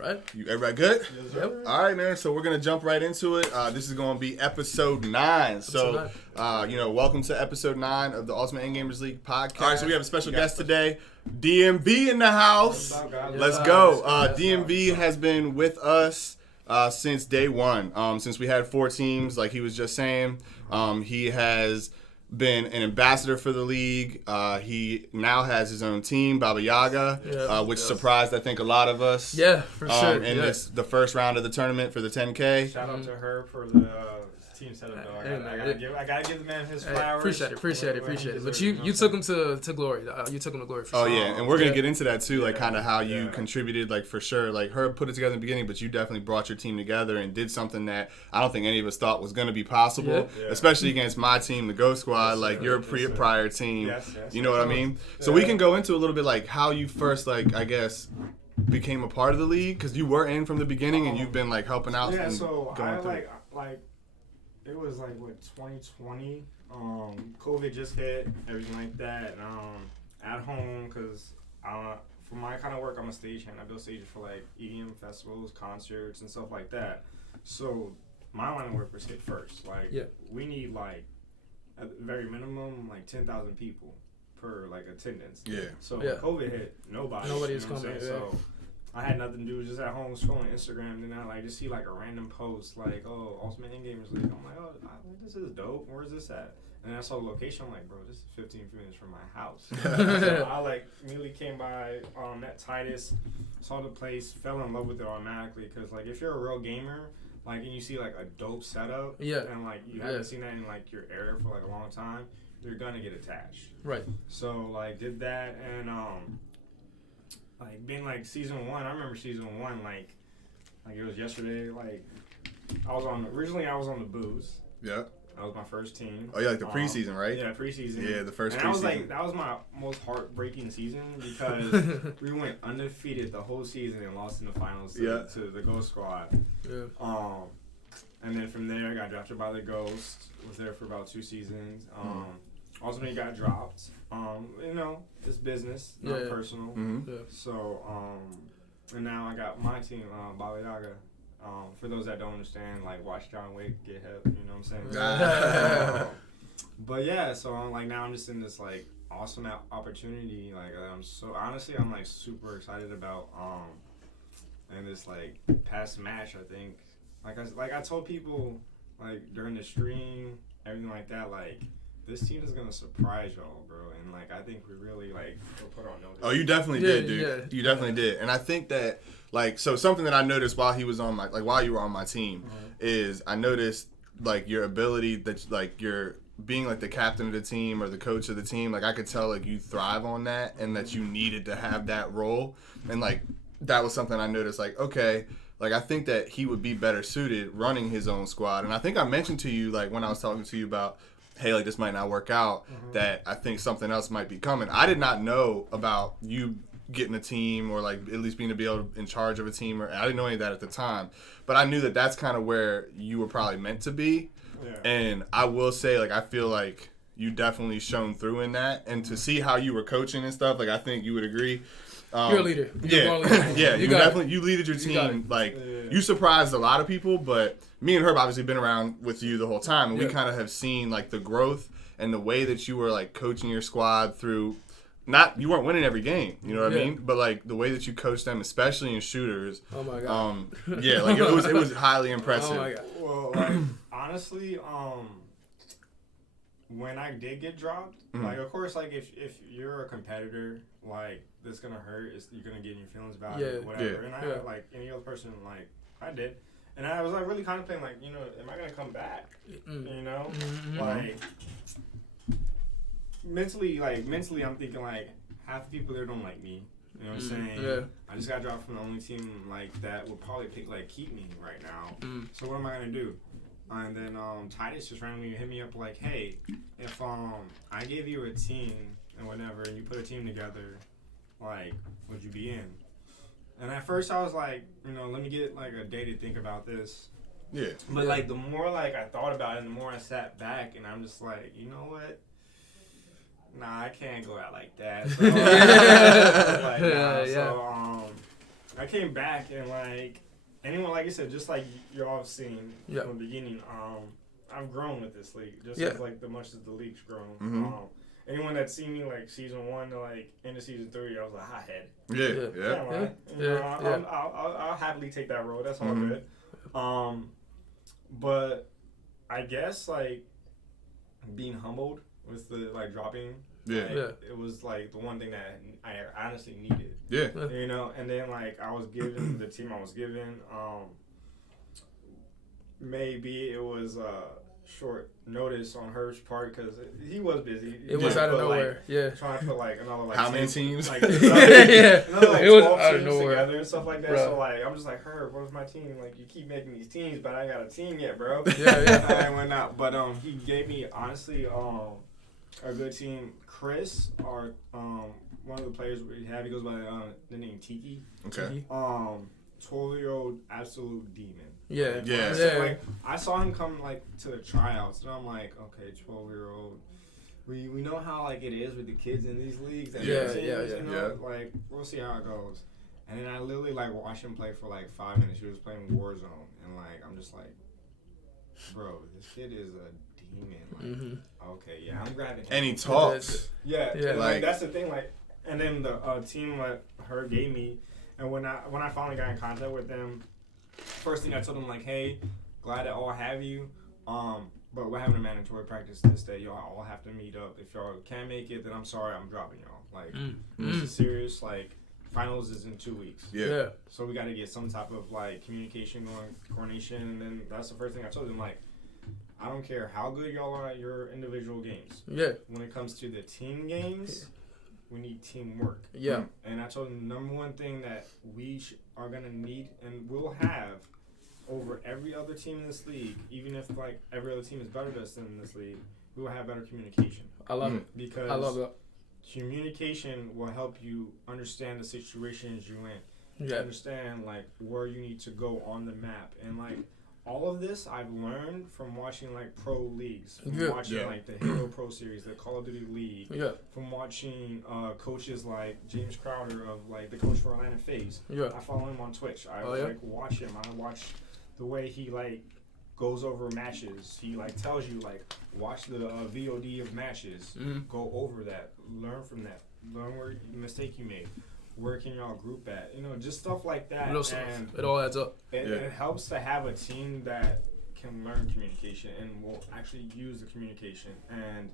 right. Everybody good? Yes, Yep. All right, man. So we're going to jump right into it. This is going to be episode 9. Welcome to episode 9 of the Ultimate Endgamers League podcast. All right, so we have a special guest today. DMV in the house. Let's go. DMV has been with us since day one. Since we had 4 teams, like he was just saying. He has been an ambassador for the league. He now has his own team, Baba Yaga, which surprised, I think, a lot of us. Yeah, for sure. And it's the first round of the tournament for the 10K. Shout out to her for the team setup, though. I gotta give the man his flowers. Appreciate it. But you took him to glory. You took him to glory for sure. Oh, yeah. And we're going to get into that, too, like kind of how you contributed, like, for sure. Like, her put it together in the beginning, but you definitely brought your team together and did something that I don't think any of us thought was going to be possible, especially against my team, the Go Squad, like your prior team. Yes, you know what I mean? So we can go into a little bit, like, how you first, like, I guess, became a part of the league, because you were in from the beginning and you've been, like, helping out. Yeah, and so going I, through. like, it was, like, what, 2020? COVID just hit, everything like that. At home, because for my kind of work, I'm a stagehand. I build stages for, like, EDM festivals, concerts, and stuff like that. So my line of work was hit first. Like, we need, like, at the very minimum, like, 10,000 people per, like, attendance. Yeah. So when COVID hit, nobody was coming. So I had nothing to do, just at home scrolling Instagram, and then I like just see like a random post like, "Oh, Ultimate Endgamers League." I'm like, "Oh, this is dope. Where's this at?" And I saw the location. I'm like, "Bro, this is 15 minutes from my house." So I like immediately came by, met Titus, saw the place, fell in love with it automatically. Because like if you're a real gamer, like and you see like a dope setup, and like you haven't seen that in like your area for like a long time, you're gonna get attached. Right. So like did that and like being like season 1, I remember season 1 like it was yesterday. Like originally I was on the Booze. Yeah. That was my first team. Oh yeah, like the preseason, right? Yeah, preseason. Yeah, the first and preseason. That was my most heartbreaking season because we went undefeated the whole season and lost in the finals to the Ghost Squad. Yeah. And then from there I got drafted by the Ghost. Was there for about 2 seasons. Ultimately got dropped. You know, it's business, not personal. Mm-hmm. Yeah. So, and now I got my team, Baba Yaga. For those that don't understand, like watch John Wick, get help. You know what I'm saying? But yeah, so I'm like now I'm just in this like awesome opportunity. Like I'm like super excited about. And this like past match, I think, like I told people like during the stream, everything like that, like. This team is gonna surprise y'all, bro, and like I think we really like put on notice. Oh, you definitely did, dude. Yeah. You definitely did, and I think that like so something that I noticed while you were on my team is I noticed like your ability that like you're being like the captain of the team or the coach of the team. Like I could tell like you thrive on that and that you needed to have that role, and like that was something I noticed. Like okay. Like, I think that he would be better suited running his own squad. And I think I mentioned to you, like, when I was talking to you about, hey, like, this might not work out, that I think something else might be coming. I did not know about you getting a team or, like, at least being in charge of a team. I didn't know any of that at the time. But I knew that that's kind of where you were probably meant to be. Yeah. And I will say, like, I feel like you definitely shone through in that. And to see how you were coaching and stuff, like, I think you would agree. You're a leader. Yeah, you definitely you leaded your team. Like you surprised a lot of people, but me and Herb obviously been around with you the whole time, and we kind of have seen like the growth and the way that you were like coaching your squad through. You weren't winning every game, you know what I mean? But like the way that you coached them, especially in shooters. Oh my god. Like it was highly impressive. Oh my god. Well, like honestly, when I did get dropped, like of course, like if you're a competitor, like that's gonna hurt. You're gonna get in your feelings about it, whatever. And I like any other person, like I did, and I was like really contemplating, like you know, am I gonna come back? You know, like mentally, I'm thinking like half the people there don't like me. You know what I'm saying? Yeah. I just got dropped from the only team like that would probably keep me right now. So what am I gonna do? And then Titus just randomly hit me up like, hey, if I gave you a team and whatever, and you put a team together, like, would you be in? And at first I was like, you know, let me get like a day to think about this. Yeah. But like the more like I thought about it, and the more I sat back, and I'm just like, you know what? Nah, I can't go out like that. So, I came back and like anyone, like you said, just like y'all have seen Yeah. from the beginning. I've grown with this league, just Yeah. as like much as the league's grown. Mhm. Anyone that's seen me like season 1 to like into season 3, I was a hothead. Yeah. Can't lie. You know, I'll happily take that role. That's all Mhm. good. But I guess like being humbled with the like dropping. Yeah. Like, it was like the one thing that I honestly needed. Yeah. You know, and then like I was given the team I was given. Maybe it was short notice on Herb's part because he was busy. It was out of nowhere. Like, trying to put like another like how many teams? Like, Yeah. another like It was 12 out of teams nowhere. together and stuff like that. Bruh. So like I'm just like, Herb, where's my team? Like you keep making these teams, but I ain't got a team yet, bro. Yeah. I went out, but he gave me honestly a good team. Chris, our one of the players we have, he goes by the name Tiki. Okay. 12-year-old absolute demon. Yeah. Yeah. So, like I saw him come like to the tryouts, and I'm like, okay, 12-year-old. We know how like it is with the kids in these leagues. And Yeah, teams, yeah. You know, like we'll see how it goes. And then I literally like watched him play for like 5 minutes. He was playing Warzone, and like I'm just like, bro, this kid is a demon. Like, okay, yeah, I'm grabbing him. And he talks. Yeah, Yeah. like that's the thing. Like, and then the team that Herb gave me, and when I finally got in contact with them, first thing I told them like, hey, glad to all have you. But we're having a mandatory practice this day. Y'all all have to meet up. If y'all can't make it, then I'm sorry, I'm dropping y'all. Like, this is serious. Like, finals is in 2 weeks. Yeah. So we got to get some type of like communication going, coordination, and then that's the first thing I told them. Like, I don't care how good y'all are at your individual games. Yeah. When it comes to the team games, we need teamwork. Yeah. And I told them the number one thing that we are gonna need and will have over every other team in this league, even if like every other team is better than us in this league, we will have better communication. I love it. Because I love that. communication will help you understand the situations you're in. Yeah. Understand like where you need to go on the map, and like all of this I've learned from watching like pro leagues, from watching like the Halo Pro Series, the Call of Duty League, from watching coaches like James Crowder of like the coach for Atlanta FaZe. I follow him on Twitch. I like watch him. I watch the way he like goes over matches. He like tells you like watch the VOD of matches, go over that, learn from that, learn where mistake you made. Where can y'all group at? You know, just stuff like that. And it all adds up. It helps to have a team that can learn communication and will actually use the communication. And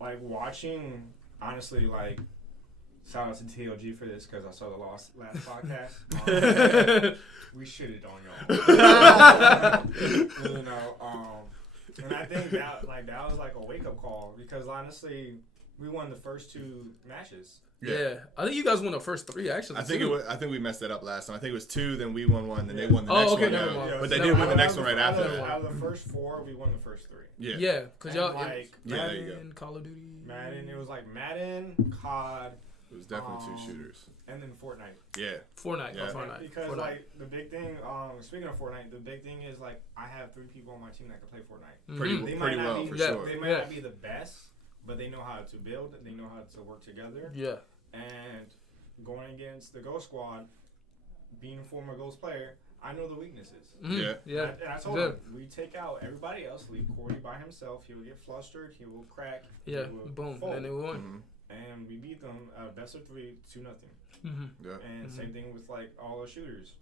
like watching, honestly, like shout out to TLG for this because I saw the last podcast. We shitted on y'all. You know, and I think that was like a wake up call because honestly, we won the first 2 matches. Yeah, I think you guys won the first 3 actually. I think we messed that up last time. I think it was 2, then we won 1, then they won the next one. Yeah. But they did win the next one right after that. Out of the first 4, we won the first 3. Yeah, because y'all like Madden, there you go. Call of Duty. Madden, it was like Madden, COD. It was definitely 2 shooters. And then Fortnite. Yeah. Fortnite. Because Fortnite. like the big thing, speaking of Fortnite, the big thing is like I have 3 people on my team that can play Fortnite. Pretty well, for sure. They might not be the best, but they know how to build. They know how to work together. Yeah. And going against the Ghost Squad, being a former Ghost player, I know the weaknesses. Yeah. And I told him, we take out everybody else, leave Corey by himself. He will get flustered. He will crack. Yeah. Boom. Fold. And they won. And we beat them best of 3, 2-0. Yeah. And same thing with like all the shooters.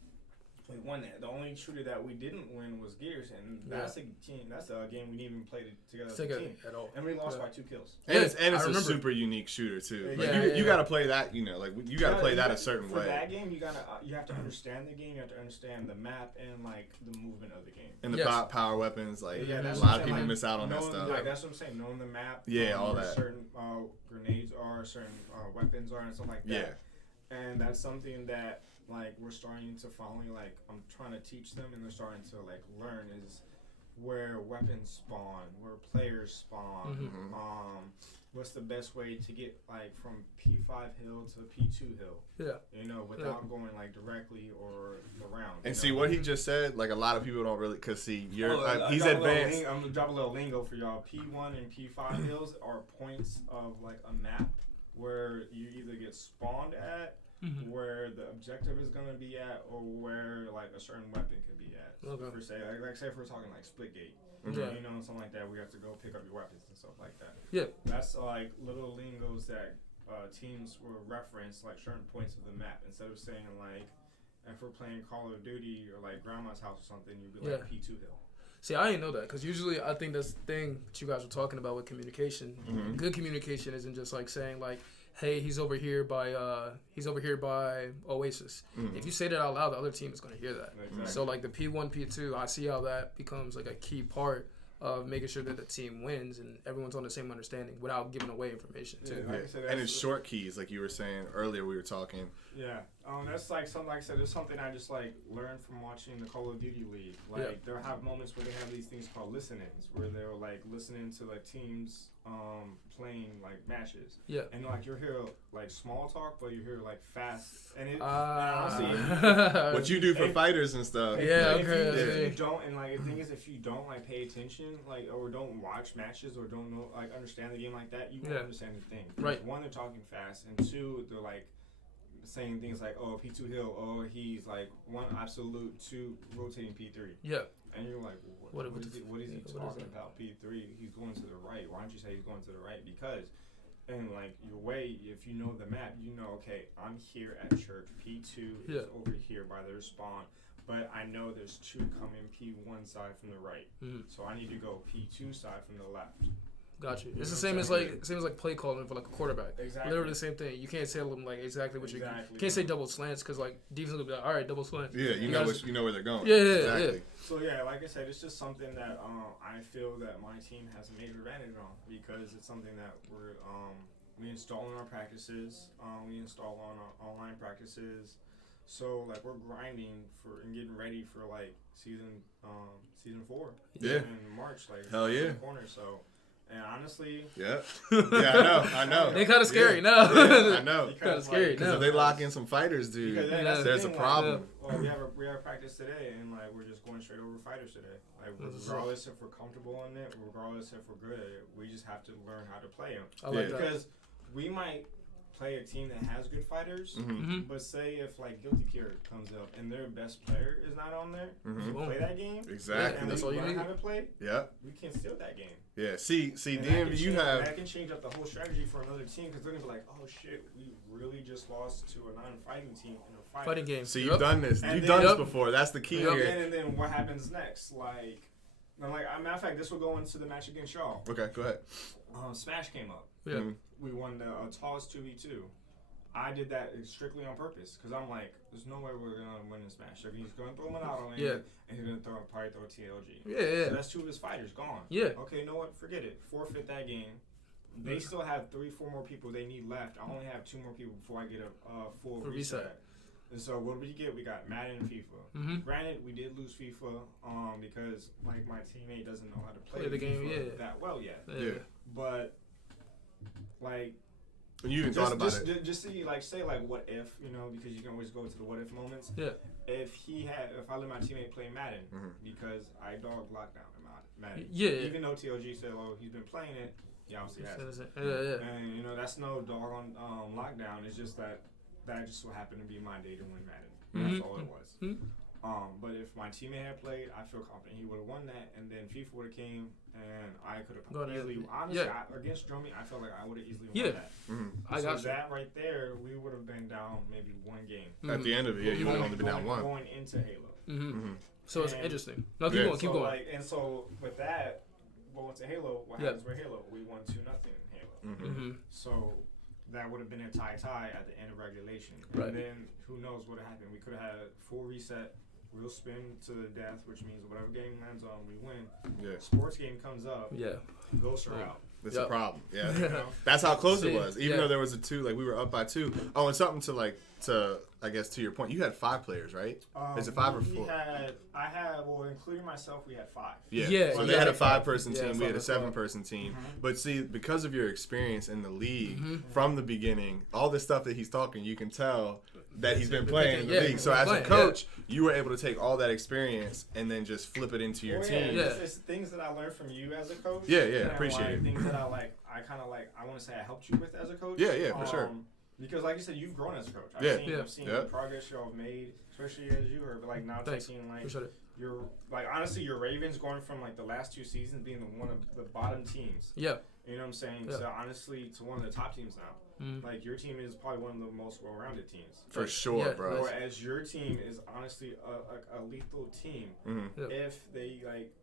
We won that. The only shooter that we didn't win was Gears, and that's a team. That's a game we didn't even play together as a team at all. And we lost by 2 kills. And it's a super unique shooter too. Like you got to play that. You know, like you got to play that a certain way. For that game, you have to understand the game. You have to understand the map and like the movement of the game. And the power weapons, like a that's lot of people miss out on that stuff. Like, that's what I'm saying. Knowing the map. All where that. Certain grenades are, certain weapons are, and stuff like that. And that's something that like we're starting to finally like I'm trying to teach them, and they're starting to like learn is where weapons spawn, where players spawn. What's the best way to get like from P5 hill to P2 hill? Yeah. You know, without going like directly or around. And see what he just said. Like a lot of people don't really, cause see, he's drop advanced. I'm gonna drop a little lingo for y'all. P1 and P5 hills are points of like a map where you either get spawned at where the objective is gonna be at, or where like a certain weapon could be at. Okay. For say, like say if we're talking like split gate, Yeah. you know, something like that, we have to go pick up your weapons and stuff like that. Yeah. That's like little lingos that teams will reference like certain points of the map instead of saying like, if we're playing Call of Duty or like Grandma's House or something, you'd be like P2 Hill. See, I didn't know that because usually I think that's the thing that you guys were talking about with communication. Good communication isn't just like saying like, "Hey, he's over here by Oasis." If you say that out loud, the other team is going to hear that. Exactly. So like the P1, P2, I see how that becomes like a key part of making sure that the team wins and everyone's on the same understanding without giving away information too. Like I said, and it's short keys, like you were saying earlier. We were talking. Yeah, that's like something. Like I said, it's something I just like learned from watching the Call of Duty League. Like they'll have moments where they have these things called listen-ins, where they're like listening to like teams playing like matches. Yeah. And like you hear like small talk, but you hear like fast. And it honestly, what you do for fighters and stuff. If you don't, and like the thing is, if you don't like pay attention, like or don't watch matches or don't know like understand the game like that, you won't understand the thing. Right. One, they're talking fast, and two, they're like saying things like, "Oh, P2 Hill, oh, he's like 1 absolute, 2 rotating P3." Yeah. And you're like, what is he talking about? P3, he's going to the right. Why don't you say he's going to the right? Because, and like your way, if you know the map, you know, okay, I'm here at church. P2 is over here by their spawn, but I know there's 2 coming P1 side from the right, so I need to go P2 side from the left. Got you. It's the same as like play calling for like a quarterback. Exactly. Literally the same thing. You can't tell them like exactly what you can't say double slants because like defense will be like, all right, double slants. Yeah, you know where they're going. Yeah, exactly. Yeah. So yeah, like I said, it's just something that I feel that my team has a major advantage on because it's something that we install in our practices. We install on our online practices. So like we're grinding for and getting ready for like season 4. Yeah. In March, like hell yeah. Corner. So. And honestly, I know. They kind of scary now. I know. Kind of scary now. Because if they lock in some fighters, dude, there's a problem. Well, we have practice today, and like we're just going straight over fighters today. Like regardless if we're comfortable in it, regardless if we're good at it, we just have to learn how to play them. I like that. Because we might play a team that has good fighters, but say if like Guilty Gear comes up and their best player is not on there to play that game, exactly, and that's we all you learn need. how to play, we can steal that game. Yeah, see, then that can change up the whole strategy for another team because they're gonna be like, oh shit, we really just lost to a non-fighting team in a fighting game. So you've done this, you've done this before. That's the key here. And then what happens next? Like, matter of fact, this will go into the match against Shaw. Okay, go ahead. Smash came up. Yeah, we won the tallest 2v2. I did that strictly on purpose because I'm like, there's no way we're gonna win this match. So he's gonna throw him out on me, and he's gonna probably throw a TLG. So that's 2 of his fighters gone. Yeah. Okay, you know what? Forget it. Forfeit that game. They still have 3-4 more people they need left. I only have 2 more people before I get a full reset. And so what did we get? We got Madden and FIFA. Granted, we did lose FIFA because like my teammate doesn't know how to play the game that well yet. Yeah. But like. You even thought about it. Just to say what if, because you can always go to the what if moments. Yeah. If I let my teammate play Madden, because I dogged lockdown in Madden. Yeah. Even though TLG said, oh, he's been playing it, he obviously has. And that's no dog on lockdown. It's just that just so happened to be my day to win Madden. That's all it was. But if my teammate had played, I feel confident he would have won that, and then FIFA would have came, and I could have easily. Honestly, against Drummy, I felt like I would have easily won that. I got that right there. We would have been down maybe 1 game. At the end of it, you would have only been down 1. Going into Halo. So it's interesting. No, keep going. And so with that, going to Halo, what happens with Halo? We won 2-0 in Halo. So that would have been a tie at the end of regulation. And then who knows what would have happened? We could have had full reset. Real spin to the death, which means whatever game lands on, we win. Yeah. Sports game comes up. Yeah. Ghosts are out. That's a problem. Yeah. That's how close it was. Even though there was a 2, like we were up by 2. Oh, and something to I guess to your point, you had 5 players, right? Is it 5 or 4? Including myself, we had 5. Yeah. So they had a 5-person team. We had a 7-person team. But see, because of your experience in the league from the beginning, all the stuff that he's talking, you can tell that he's been playing in the league. So as a coach, you were able to take all that experience and then just flip it into your team. It's things that I learned from you as a coach. Yeah, appreciate it. Things that I want to say I helped you with as a coach. Yeah, for sure. Because like you said, you've grown as a coach. I've seen the progress y'all have made, especially as you were. But like now, it's seeing like you're like honestly, your Ravens going from like the last 2 seasons being one of the bottom teams. Yeah. You know what I'm saying? Yeah. So honestly, to one of the top teams now. Like your team is probably one of the most well-rounded teams. For sure, bro. Whereas your team is honestly a lethal team if they like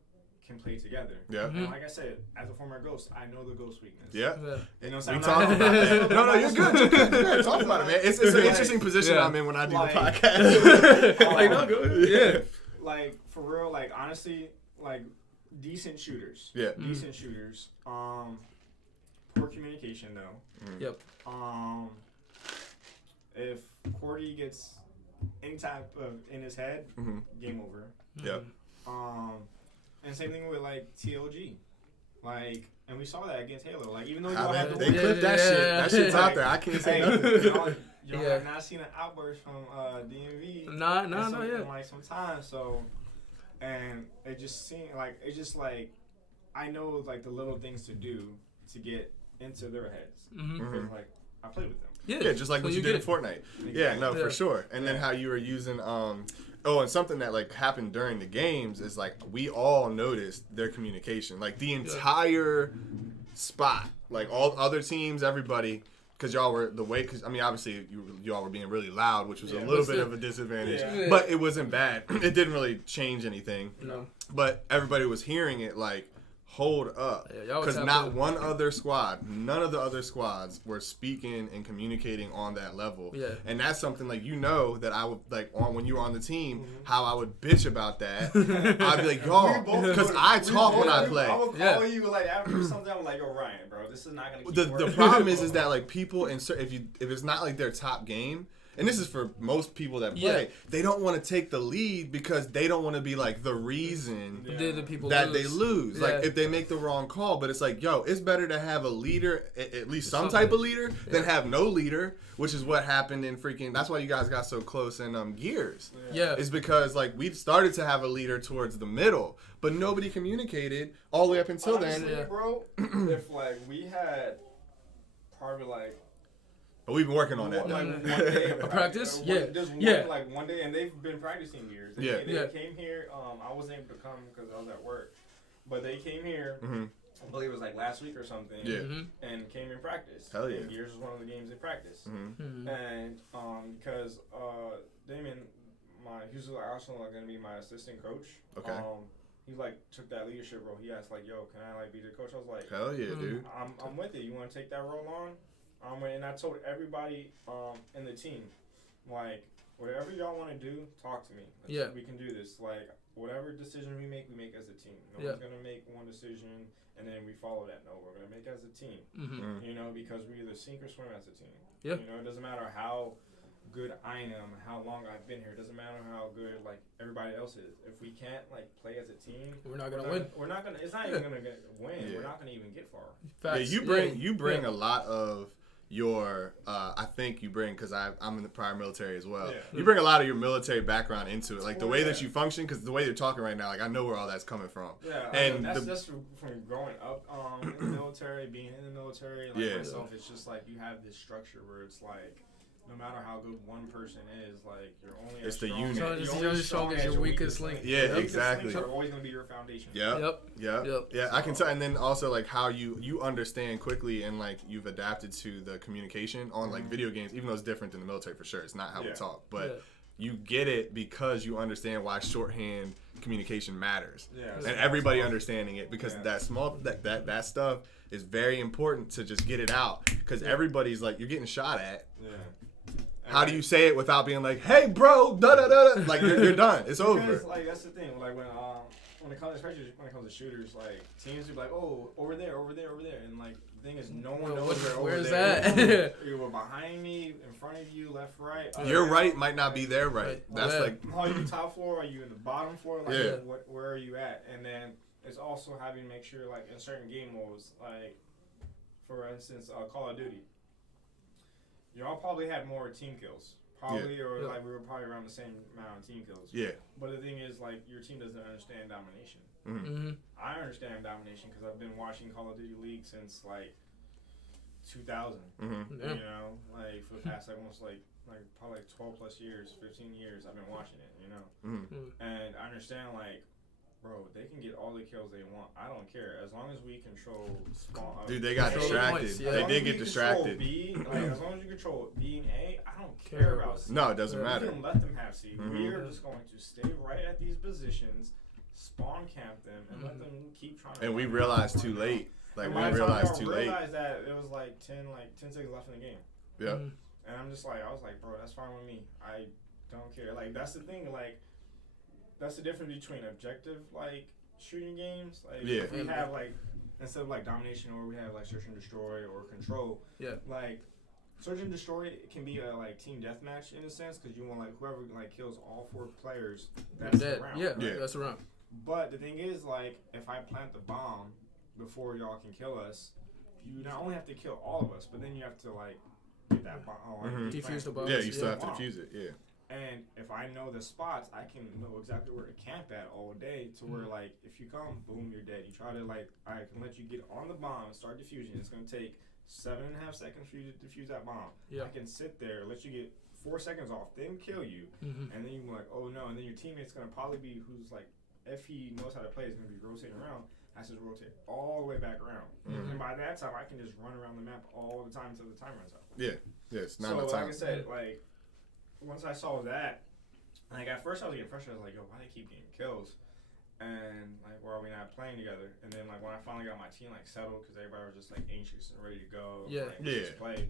can play together. Yeah. And like I said, as a former Ghost, I know the Ghost weakness. Yeah. You know what I'm saying? We talked about that. No, you're good. You're good. Talk about it, man. It's an interesting position I'm in when I do the podcast. Go ahead. Yeah. Like, for real, like, honestly, like, decent shooters. Yeah. Decent shooters. Poor communication, though. Yep. If Cordy gets any type of in his head, game over. Yep. And same thing with like TLG, like, and we saw that against Halo. Like, even though you don't have to, they clipped that shit. That shit's out there. I can't say nothing. You have not seen an outburst from DMV. No, yeah. Like sometimes, so, and it just seemed like I know like the little things to do to get into their heads. Because like I played with them. Yeah, just like what you did in Fortnite. Exactly. Yeah, no, for sure. And then how you were using oh, and something that like happened during the games is like we all noticed their communication, like the entire spot, like all other teams, everybody, because y'all were because I mean obviously y'all were being really loud, which was a little bit of a disadvantage, but it wasn't bad. It didn't really change anything. No. But everybody was hearing it like, hold up, because none of the other squads were speaking and communicating on that level. Yeah. And that's something like that I would like when you were on the team, how I would bitch about that. I'd be like, yo, because I talk when I play. I would call you like after something. I'm like, yo, Ryan, bro, this is not gonna keep working. The problem is that like people if it's not like their top game. And this is for most people that play. They don't want to take the lead because they don't want to be like the reason that they lose. Like if they make the wrong call, but it's like, yo, it's better to have a leader, at least some type of leader, than have no leader, which is what happened in freaking. That's why you guys got so close in Gears. Yeah, it's because like we started to have a leader towards the middle, but nobody communicated all the way up until honestly, then. Bro, if like we had probably like. But we've been working on that. Like one day of practice? Like one day, and they've been practicing years. They came here. I wasn't able to come because I was at work. But they came here, I believe it was like last week or something, and came in practice. Hell yeah. And Gears was one of the games they practiced. And because Damon, he was also going to be my assistant coach. Okay. He like took that leadership role. He asked like, yo, can I like be the coach? I was like, hell yeah, dude. I'm with it. You want to take that role on? And I told everybody in the team, like, whatever y'all want to do, talk to me. We can do this. Like, whatever decision we make as a team. No one's going to make one decision and then we follow that. No, we're going to make it as a team. You know, because we either sink or swim as a team. You know, it doesn't matter how good I am, how long I've been here. It doesn't matter how good, like, everybody else is. If we can't, like, play as a team, we're not going to win. We're not going to, it's not even going to win. We're not going to even get far. Facts. Yeah, you bring a lot of your I think you bring, because I'm in the prior military as well, you bring a lot of your military background into it, like the way that you function, because the way you're talking right now, like I know where all that's coming from. And that's from growing up in the military, being in the military, like myself, it's just like you have this structure where it's like no matter how good one person is, like you're only it's the unit. You're only strong as your weakest link. Yeah, exactly. They're always gonna be your foundation. Yep. Yeah, I can tell. And then also like how you understand quickly and like you've adapted to the communication on like video games, even though it's different than the military for sure. It's not how we talk, but you get it because you understand why shorthand communication matters. And everybody understanding it, because that small that stuff is very important to just get it out, because everybody's like, you're getting shot at. How do you say it without being like, "Hey, bro, da da da"? Like you're done. It's over. Like that's the thing. Like when it comes, especially when it comes to shooters, like teams will be like, "Oh, over there," and like the thing is, no one knows where's that. You were behind me, in front of you, left, right. Your right might not be their right. That's like, are you top floor? Are you in the bottom floor? Like, where are you at? And then it's also having to make sure, like in certain game modes, like for instance, Call of Duty. Y'all probably had more team kills. Probably, or like we were probably around the same amount of team kills. Yeah. But the thing is, like, your team doesn't understand domination. I understand domination because I've been watching Call of Duty League since, like, 2000. Mm-hmm. Yeah. You know, like for the past like almost like probably like 12 plus years, 15 years, I've been watching it. You know, Mm-hmm. and I understand like, bro, they can get all the kills they want. I don't care as long as we control spawn. Dude, they got Control distracted. points, yeah. They As long did as get we distracted. control B, like, as long as you control B and A, I don't care about C. No, it doesn't Yeah. matter. We can let them have C. Mhm. We are just going to stay right at these positions, spawn camp them, and let them keep trying to. And we run realized around. too late. Like, And we by the time realized y'all too late. realized that it was like 10 seconds left in the game. Yep. And I'm just like, I was like, bro, that's fine with me. I don't care. Like, that's the thing. Like, that's the difference between objective, like, shooting games. Like, Yeah. if we have, like, instead of, like, domination, or we have, like, search and destroy or control. Yeah. Like, search and destroy can be a, like, team deathmatch in a sense, because you want, like, whoever, like, kills all 4 players, that's Dead. around. Yeah, Yeah. that's around. But the thing is, like, if I plant the bomb before y'all can kill us, you not only have to kill all of us, but then you have to, like, get that bomb. Mhm. Defuse the bomb. Yeah, you still Yeah. have to defuse it. Yeah. And if I know the spots, I can know exactly where to camp at all day to where, like, if you come, boom, you're dead. You try to, like, I can let you get on the bomb and start diffusing. It's going to take 7.5 seconds for you to defuse that bomb. Yeah. I can sit there, let you get 4 seconds off, then kill you. Mm-hmm. And then you're like, oh no. And then your teammate's going to probably be, who's like, if he knows how to play, he's going to be rotating around. Has to rotate all the way back around. Mhm. And by that time, I can just run around the map all the time until the time runs out. Yeah. It's not So, enough time. like I said, like, once I saw that, like, at first I was getting frustrated. I was like, yo, why they keep getting kills? And, like, why are we not playing together? And then, like, when I finally got my team, like, settled, because everybody was just, like, anxious and ready to go. Yeah. Like, Yeah. just play.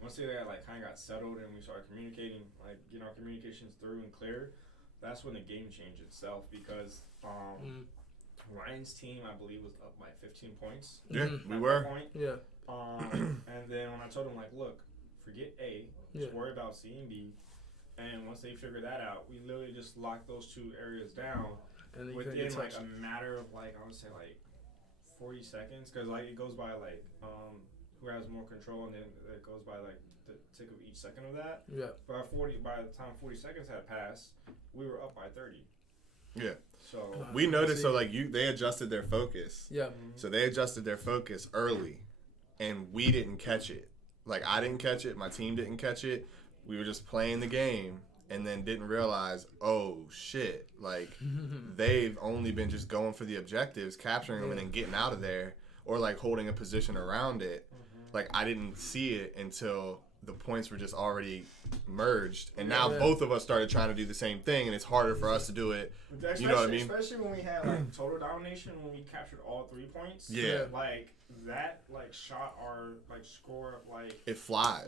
Once they, like, kind of got settled and we started communicating, like, getting our communications through and clear, that's when the game changed itself, because, Ryan's team, I believe, was up by 15 points. Yeah, Mhm. we at were. that point. Yeah. And then when I told him, like, look, forget A, just Yeah. worry about C and B. And once they figure that out, we literally just locked those 2 areas down And then you couldn't within, get like, touched. a matter of, like, I would say, like, 40 seconds. Because, like, it goes by, like, who has more control, and then it goes by, like, the tick of each second of that. Yeah. By the time 40 seconds had passed, we were up by 30. Yeah. So We noticed, so, like, they adjusted their focus. Yeah. So they adjusted their focus early, and we didn't catch it. Like, I didn't catch it. My team didn't catch it. We were just playing the game, and then didn't realize, oh, shit. Like, they've only been just going for the objectives, capturing them, and then getting out of there, or, like, holding a position around it. Like, I didn't see it until the points were just already merged, and now Yeah. both of us started trying to do the same thing, and it's harder for us to do it. You know what I mean? Especially when we had, like, total domination, when we captured all 3 points. Yeah. Like, that, like, shot our, like, score of, like, It flies.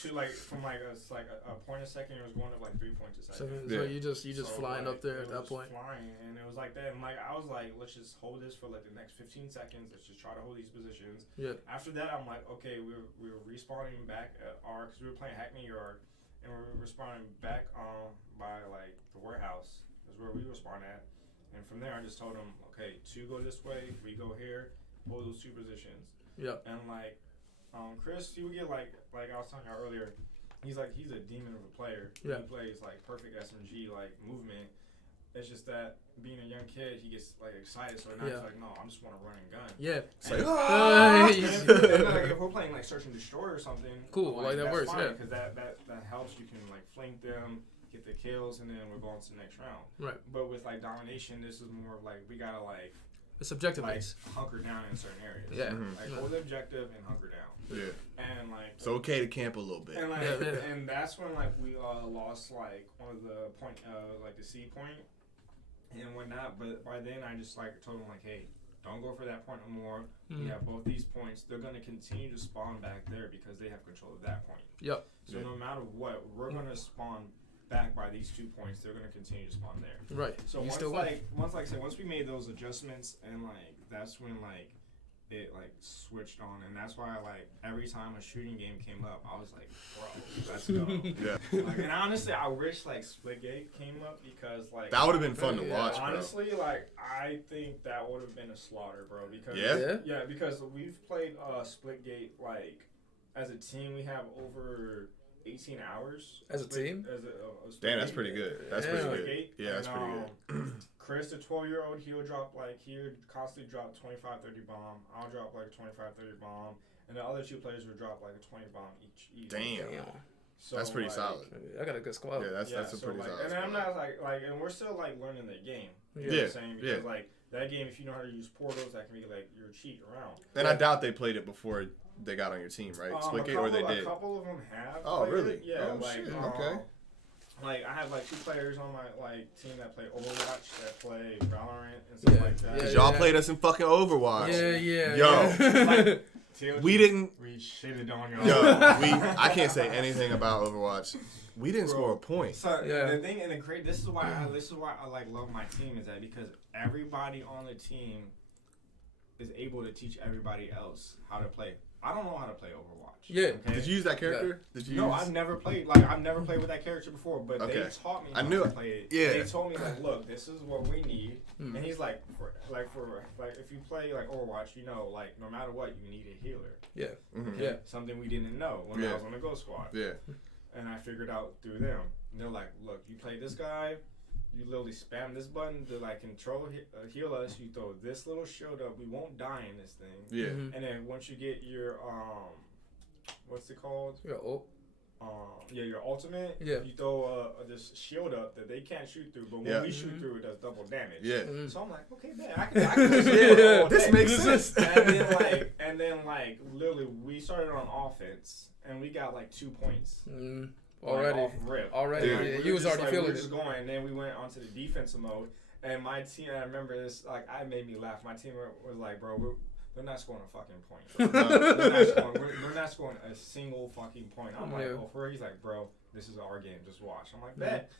two, like, from, like, a point a second, it was going up, like, 3 points a So, second. so Yeah. you just So, flying like, up there it at that was point. flying, and it was like that. And, like, I was like, let's just hold this for, like, the next 15 seconds. Let's just try to hold these positions. Yeah. After that, I'm like, okay, we were respawning back at because we were playing Hackney Yard, and we were respawning back by, like, the warehouse is where we were spawning at. And from there, I just told him, okay, 2 go this way, we go here, hold those 2 positions. Yeah. And, like, Chris, he would get, like I was talking about earlier, he's a demon of a player. Yeah. He plays, like, perfect SMG, like, movement. It's just that being a young kid, he gets, like, excited. So now he's like, no, I just want to run and gun. Yeah. It's like, And like, if we're playing, like, search and destroy or something, Cool, like, that that's works, fine, yeah. because that helps. You can, like, flank them, get the kills, and then we're going to the next round. Right. But with, like, domination, this is more of, like, we gotta, like, It's objective like, based. hunker down in certain areas. Yeah. Mhm. Like, hold the objective and hunker down. yeah. And, like, It's okay to camp a little bit. and, like, Yeah. and that's when, like, we lost, like, one of the point, like, the C point and whatnot. But by then, I just, like, told him, like, hey, don't go for that point no more. We have both these points. They're going to continue to spawn back there because they have control of that point. Yep. So Yeah. no matter what, we're going to spawn back by these 2 points. They're going to continue to spawn there. Right. So you once, still like I said, once we made those adjustments, and, like, that's when, like, it, like, switched on. And that's why, like, every time a shooting game came up, I was like, bro, let's go. Yeah. Like, and honestly, I wish, like, Splitgate came up, because, like, That would have been fun to Yeah. watch, bro. honestly, like, I think that would have been a slaughter, bro. Because Yeah? yeah, because we've played Splitgate, like, as a team, we have over 18 hours As a team? As a Damn, that's Splitgate. pretty good. That's Yeah. pretty good. Splitgate. Yeah, that's And, pretty good. Chris, the 12-year-old, he would constantly drop 25, 30 bomb. I'll drop, like, 25, 30 bomb. and the other 2 players would drop like a 20 bomb each. Damn. So, That's pretty solid. I got a good squad. Yeah, that's a pretty solid. And squad. I'm not like, and we're still like learning the game. You know Yeah, what I'm saying? Because like that game, if you know how to use portals, that can be like your cheat around. And I doubt they played it before they got on your team, right? Or they did. A couple of them have. Oh, really? It. Yeah. Oh, like, shit. Okay. Like I have like 2 players on my team that play Overwatch, that play Valorant and stuff like that. Cause y'all played us in fucking Overwatch. Yeah. Yo. We didn't. We shitted on y'all. Yo, I can't say anything about Overwatch. We didn't score a point. So the thing and the great. This is why I like love my team, is that because everybody on the team is able to teach everybody else how to play. I don't know how to play Overwatch. Yeah. Okay? Did you use that character? Did you? No, I've never played. Like I've never played with that character before. But they taught me how to play it. Yeah. They told me like, look, this is what we need. And he's like, for if you play like Overwatch, you know, like no matter what, you need a healer. Yeah. Mm-hmm. Yeah. Something we didn't know when I was on the Ghost Squad. Yeah. And I figured out through them. And they're like, look, you play this guy. You literally spam this button to like control heal us. You throw this little shield up. We won't die in this thing. Yeah. Mm-hmm. And then once you get your what's it called? Your ult. Your ultimate. Yeah. You throw this shield up that they can't shoot through, but when we shoot through, it does double damage. Yeah. Mm-hmm. So I'm like, okay, man, I can this makes sense. and then literally we started on offense and we got like 2 points. Mm-hmm. Already. Yeah, you was already feeling we were it. just going, and then we went onto the defensive mode. And my team, I remember this, like, I made me laugh. My team was like, bro, they're not scoring a fucking point. We're not scoring a single fucking point. I'm like, oh, for real? He's like, bro, this is our game. Just watch. I'm like, bet.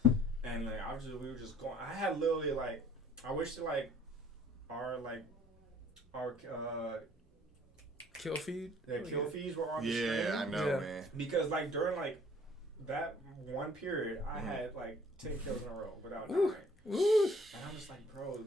And like, we were just going. I had literally like, I wish that like, our kill feed. The kill feeds were on the screen. Yeah, I know, man. Because like during like that one period, I had like 10 kills in a row without dying. And I'm just like, bro,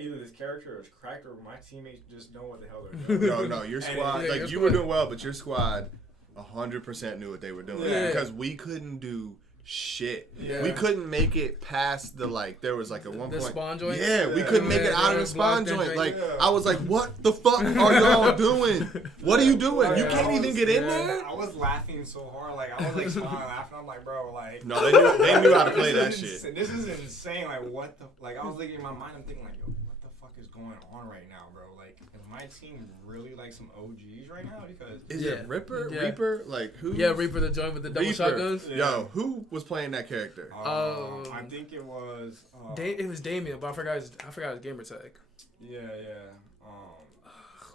either this character is cracked or my teammates just know what the hell they're doing. No, your squad, you were doing well, but your squad 100% knew what they were doing. Because we couldn't do shit. Yeah. We couldn't make it past there was like a one the point. spawn joint? Yeah, we couldn't make it out of the spawn joint. Like, I was like, what the fuck are y'all doing? What are you doing? You can't even get in there? I was laughing so hard. Like, I was like smiling, laughing. I'm like, bro, like. No, they knew how to play that shit. This is insane. Like, what the. Like, I was thinking in my mind, I'm thinking, like, yo, what the fuck is going on right now, bro? Like, is my team really like some OGs right now? Because. Is it Ripper? Yeah. Reaper? Like, who? Yeah, Reaper the joint with the double shotguns. Yeah. Yo, who was playing that character? I think it was. It was Damien, but I forgot his gamer tag. Yeah.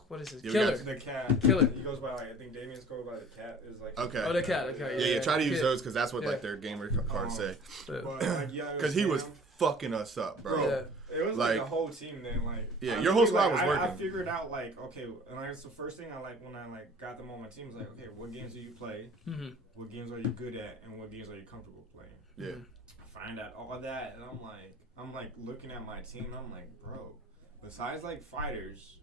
What is his Killer? The cat. Killer. He goes by like I think Damien's goes by the cat is like. Okay. Oh, the cat. Okay. Yeah. Try to use those because that's what like their gamer cards say. Because he was fucking us up, bro. Yeah. It was like the whole team then like. Yeah, your whole squad was working. I figured out like okay, and that's the first thing I like when I like got them on my team was like okay, what games do you play? Mm-hmm. What games are you good at, and what games are you comfortable playing? Yeah. I find out all that, and I'm like looking at my team, and I'm like, bro, besides like fighters.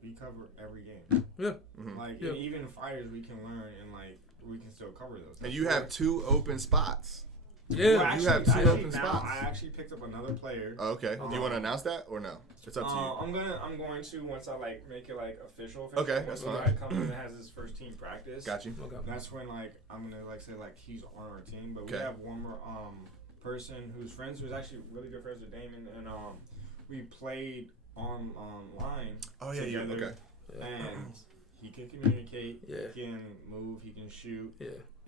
We cover every game. Yeah. Mm-hmm. Like and even fighters we can learn and like we can still cover those. And you have 2 open spots. Yeah. Well, you have 2 open spots. I actually picked up another player. Oh, okay. Do you want to announce that or no? It's up to you. I'm going to once I like make it like official. Okay, that's fine. Guy comes in and has his first team practice. Got you. Okay. That's when like I'm gonna like say like he's on our team, but we Okay. have one more person who's actually really good friends with Damon, and we played online. Oh yeah, together. okay. And he can communicate, Yeah. he can move, he can shoot,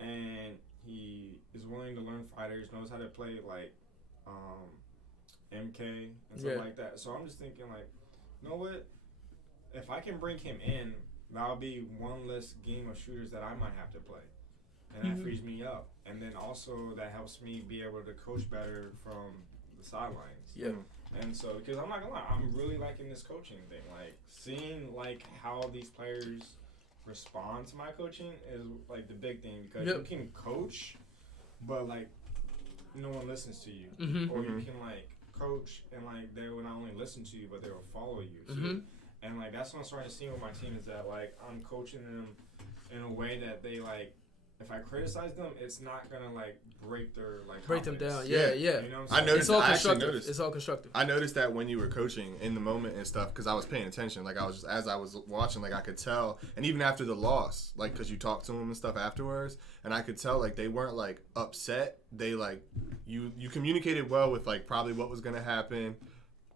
and he is willing to learn fighters, knows how to play like MK and stuff like that. So I'm just thinking like, you know what? If I can bring him in, that'll be one less game of shooters that I might have to play. And that frees me up. And then also that helps me be able to coach better from the sidelines. Yeah. And so, because I'm not gonna lie, I'm really liking this coaching thing. Like, seeing, like, how these players respond to my coaching is, like, the big thing. Because you can coach, but, like, no one listens to you. Mm-hmm. Or you can, like, coach, and, like, they will not only listen to you, but they will follow you, too. And, like, that's what I'm starting to see with my team is that, like, I'm coaching them in a way that they, like, if I criticize them, it's not gonna like break their like break them down. confidence. Yeah. You know what I'm I saying? noticed. It's all I actually constructive. noticed. It's all constructive. I noticed that when you were coaching in the moment and stuff, because I was paying attention. Like I was just, as I was watching, like I could tell, and even after the loss, like because you talked to them and stuff afterwards, and I could tell like they weren't like upset. They like you communicated well with like probably what was gonna happen,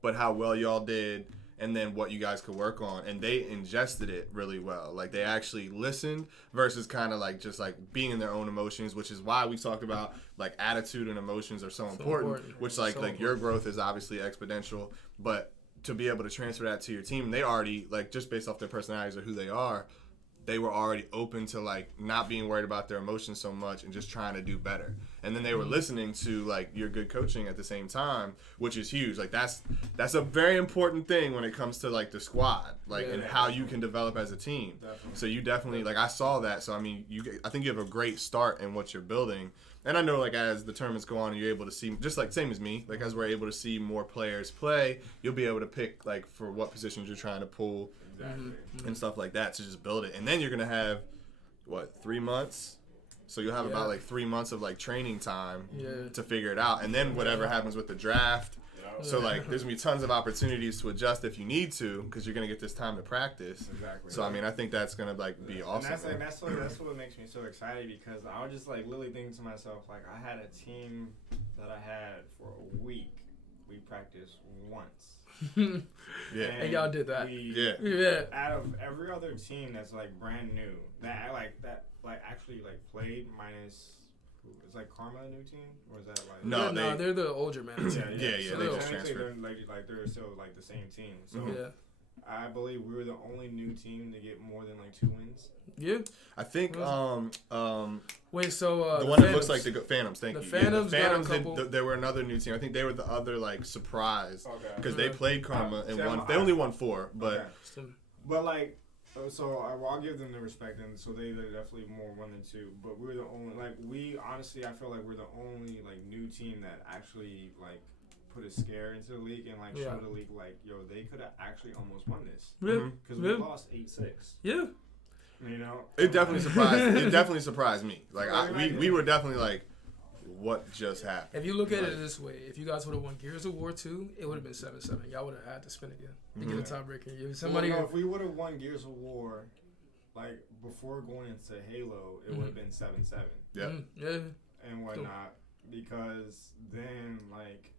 but how well y'all did. And then what you guys could work on, and they ingested it really well. Like they actually listened versus kind of like just like being in their own emotions, which is why we talked about like attitude and emotions are so important. Which like your growth is obviously exponential, but to be able to transfer that to your team, they already like just based off their personalities or who they are, they were already open to like not being worried about their emotions so much and just trying to do better. And then they were listening to like your good coaching at the same time, which is huge. Like that's a very important thing when it comes to like the squad, like and how you can develop as a team. Definitely. So you definitely like I saw that. So I mean, I think you have a great start in what you're building. And I know like as the tournaments go on and you're able to see, just like same as me, like as we're able to see more players play, you'll be able to pick like for what positions you're trying to pull. Exactly. And stuff like that to just build it. And then you're going to have, 3 months? So you'll have about like 3 months of like training time to figure it out. And then whatever happens with the draft. So like there's going to be tons of opportunities to adjust if you need to because you're going to get this time to practice. Exactly. So I mean I think that's going to like be awesome. And that's what makes me so excited because I was just like literally thinking to myself like I had a team that I had for a week. We practiced once. And y'all did that. Out of every other team that's like brand new, that actually like played minus who is like Karma a new team or is that like no they're the older man. Yeah, so they just transferred. They're still like the same team. So yeah. I believe we were the only new team to get more than like 2 wins. Yeah. I think wait, so the one that looks like the Phantoms. Thank you. Phantoms the Phantoms. got a couple. There were another new team. I think they were the other like surprise because they played Karma and won. I- They only won 4, but But like, so I'll give them the respect, and so they're definitely more 1 than 2. But we're the only we honestly I feel like we're the only like new team that actually like put a scare into the league and like show the league like yo they could have actually almost won this because we lost 8-6. Yeah. You know, it definitely surprised. It definitely surprised me. Like we were definitely like, what just happened? If you look at it this way, if you guys would have won Gears of War 2, it would have been 7-7. Y'all would have had to spin again to get a tiebreaker. Somebody. Well, no, if we would have won Gears of War, like before going into Halo, it would have been 7-7. Yeah. And whatnot, because then like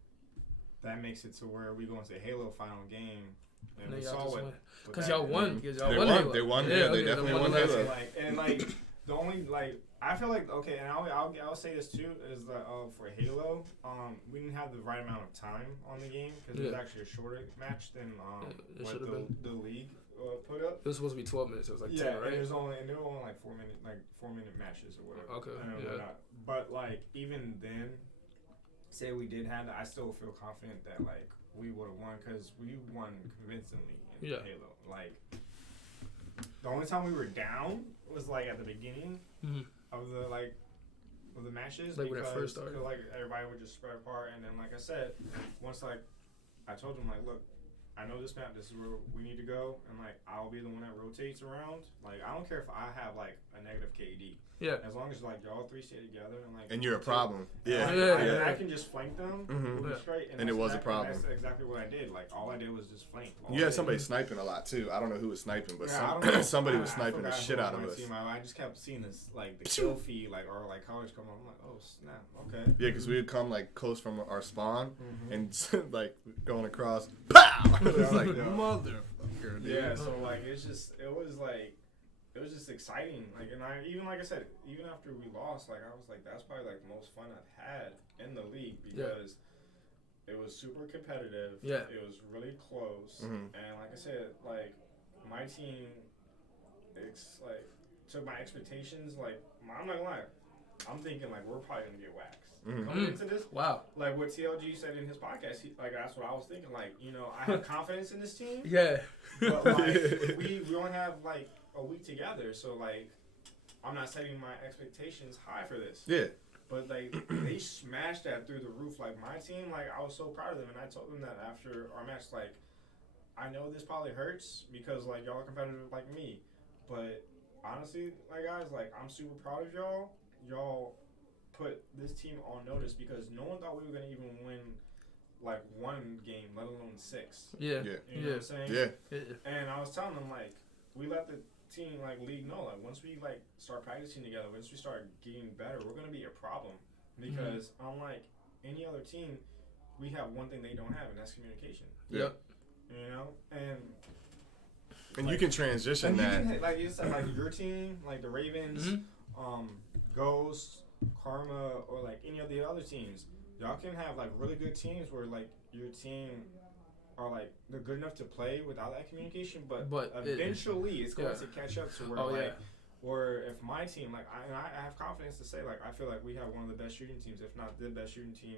that makes it to where we go into Halo final game. And we saw what because y'all won. Because y'all they won. won. Halo. They won. Yeah, they definitely won Halo. Like the only like I feel like okay, and I'll say this too is that for Halo, we didn't have the right amount of time on the game because it was actually a shorter match than what the league put up. It was supposed to be 12 minutes. It was like 10, right? And there were only like 4-minute matches or whatever. Okay. But like even then, say we did have that, I still feel confident that like we would have won because we won convincingly in Halo. Like the only time we were down was like at the beginning of the matches like because when it first started. like everybody would just spread apart, and then like I said, once like I told them like, look, I know this map, this is where we need to go, and like I'll be the one that rotates around. Like I don't care if I have like a negative KD. Yeah. As long as like y'all 3 stay together and like. And you're a problem. And I can just flank them. Straight, and it was a problem. That's exactly what I did. Like all I did was just flank. You had somebody sniping a lot too. I don't know who was sniping, but somebody was sniping the shit out of us. I just kept seeing this like the kill feed or college come on. I'm like, oh snap, okay. Yeah, because we would come like close from our spawn and like going across. Pow! It was like motherfucker. Dude. Yeah, so like it was just exciting. Like, and like I said, even after we lost, like I was like, that's probably like the most fun I've had in the league because it was super competitive. Yeah. It was really close, and like I said, like my team, it's like took my expectations. Like I'm not gonna lie, I'm thinking like we're probably gonna get waxed coming into this. Wow. Like what TLG said in his podcast, like that's what I was thinking. Like I have confidence in this team. Yeah. But like we only have like a week together, so like I'm not setting my expectations high for this. Yeah. But like they smashed that through the roof. Like my team, like I was so proud of them, and I told them that after our match, like I know this probably hurts because like y'all are competitive like me, but honestly, like guys, like I'm super proud of y'all. Y'all put this team on notice because no one thought we were gonna even win like one game, let alone 6. Yeah. Yeah. You know what I'm saying? Yeah. And I was telling them like we let the team like league know like once we like start practicing together, once we start getting better, we're gonna be a problem because unlike any other team, we have one thing they don't have, and that's communication. Yep. You know, and like, you can transition and that. you can, like you said, like your team, like the Ravens, Ghosts, Karma, or like any of the other teams. Y'all can have like really good teams where like your team are like they're good enough to play without that communication, but eventually it's going to catch up to where or if my team like I have confidence to say like I feel like we have one of the best shooting teams, if not the best shooting team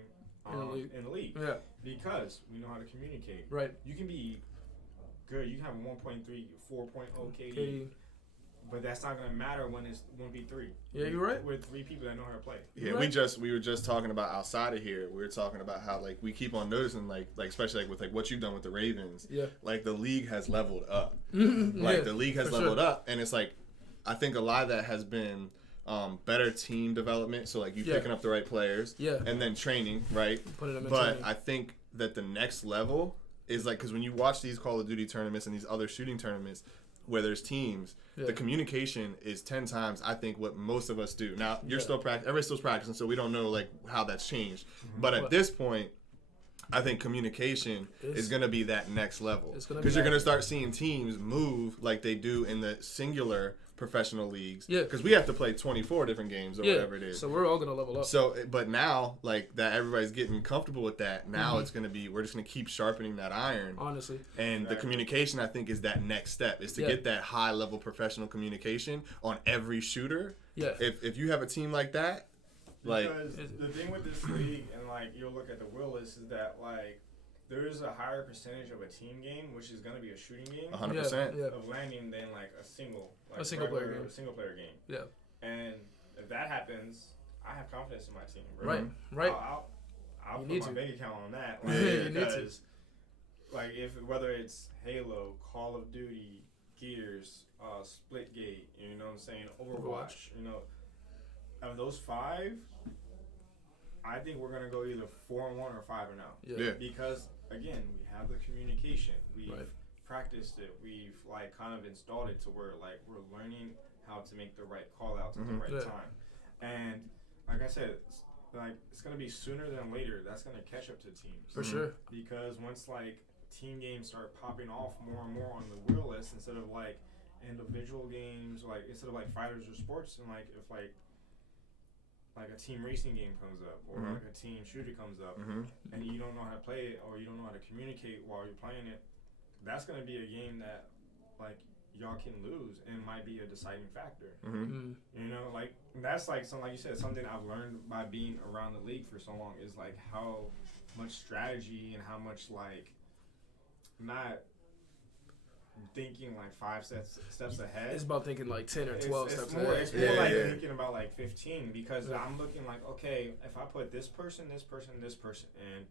in the league. Yeah. Because we know how to communicate. Right. You can be good. You can have 1.3, 4.0 KD. But that's not gonna matter when it's 1v3. Yeah, you're right. With 3 people that know how to play. Yeah, we were just talking about outside of here. We were talking about how like we keep on noticing like especially like with like what you've done with the Ravens. Yeah. Like the league has leveled up. Like the league has leveled up, and it's like I think a lot of that has been better team development. So like you picking up the right players. Yeah. And then training, right? Putting them in but training. I think that the next level is like because when you watch these Call of Duty tournaments and these other shooting tournaments where there's teams, the communication is 10 times, I think, what most of us do. Now, you're still everybody's still practicing, so we don't know like how that's changed. But at this point, I think communication is going to be that next level. Because you're going to start seeing teams move like they do in the singular professional leagues. Yeah. Because we have to play 24 different games or whatever it is. So we're all going to level up. So, but now, like, that everybody's getting comfortable with that. Now it's going to be, we're just going to keep sharpening that iron. Honestly. And the communication, I think, is that next step, is to get that high-level professional communication on every shooter. Yeah. If you have a team like that, because the thing with this league, and, like, you'll look at the will list, is that, like, there is a higher percentage of a team game, which is going to be a shooting game, 100% of landing than like a single player game. Yeah. And if that happens, I have confidence in my team. Right. Right. I'll put my bank account on that. Like, because, like, whether it's Halo, Call of Duty, Gears, Splitgate, you know what I'm saying, Overwatch, you know, of those 5. I think we're gonna go either 4-1 or 5-0. Yeah. Because again, we have the communication. We've practiced it. We've like kind of installed it to where like we're learning how to make the right call outs at the right time. And like I said, it's gonna be sooner than later. That's gonna catch up to teams. For sure. Because once like team games start popping off more and more on the wheel list instead of like individual games, like instead of like fighters or sports, and like if like a team racing game comes up or like a team shooter comes up and you don't know how to play it or you don't know how to communicate while you're playing it, that's going to be a game that like y'all can lose and might be a deciding factor. You know, like that's like something, like you said, something I've learned by being around the league for so long is like how much strategy and how much like not thinking like 5 steps ahead. It's about thinking like 10 or 12 steps ahead. It's more like thinking about like 15 because I'm looking like, okay, if I put this person, and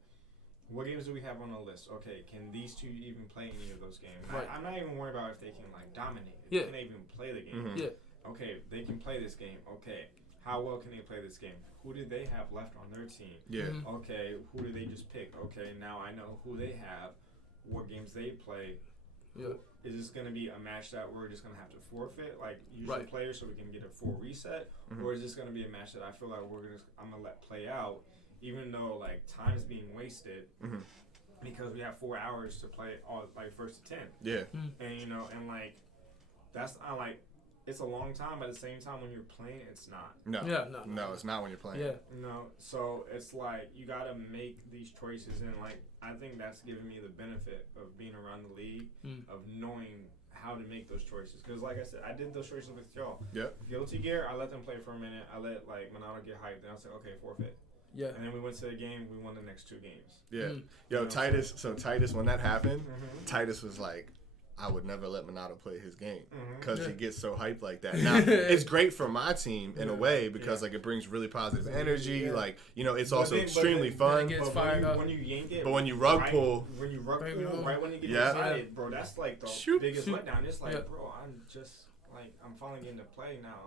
what games do we have on the list? Okay, can these 2 even play any of those games? Right. I'm not even worried about if they can like dominate. Can they even play the game? Okay, they can play this game. Okay, how well can they play this game? Who did they have left on their team? Okay, who did they just pick? Okay, now I know who they have, what games they play. Is this going to be a match that we're just going to have to forfeit, like usual players, so we can get a full reset, or is this going to be a match that I feel like I'm going to let play out, even though like time's being wasted because we have 4 hours to play all like 1st to 10. Yeah. And you know, and like it's a long time, but at the same time when you're playing, it's not. No, it's not when you're playing. No, so it's like you got to make these choices, and like I think that's given me the benefit of being around the league, of knowing how to make those choices. Because like I said, I did those choices with y'all. Guilty Gear, I let them play for a minute. I let like Monado get hyped, and I was like, okay, forfeit. And then we went to the game. We won the next 2 games. Yo, Titus. So Titus, when that happened, Titus was like, I would never let Monado play his game because he gets so hyped like that. Now, it's great for my team in a way because like it brings really positive energy. Like, you know, it's also extremely fun. When you yank it, but when you rug pull, right when you get excited, bro, that's like the biggest letdown. It's like, bro, I'm just like I'm finally getting to play now.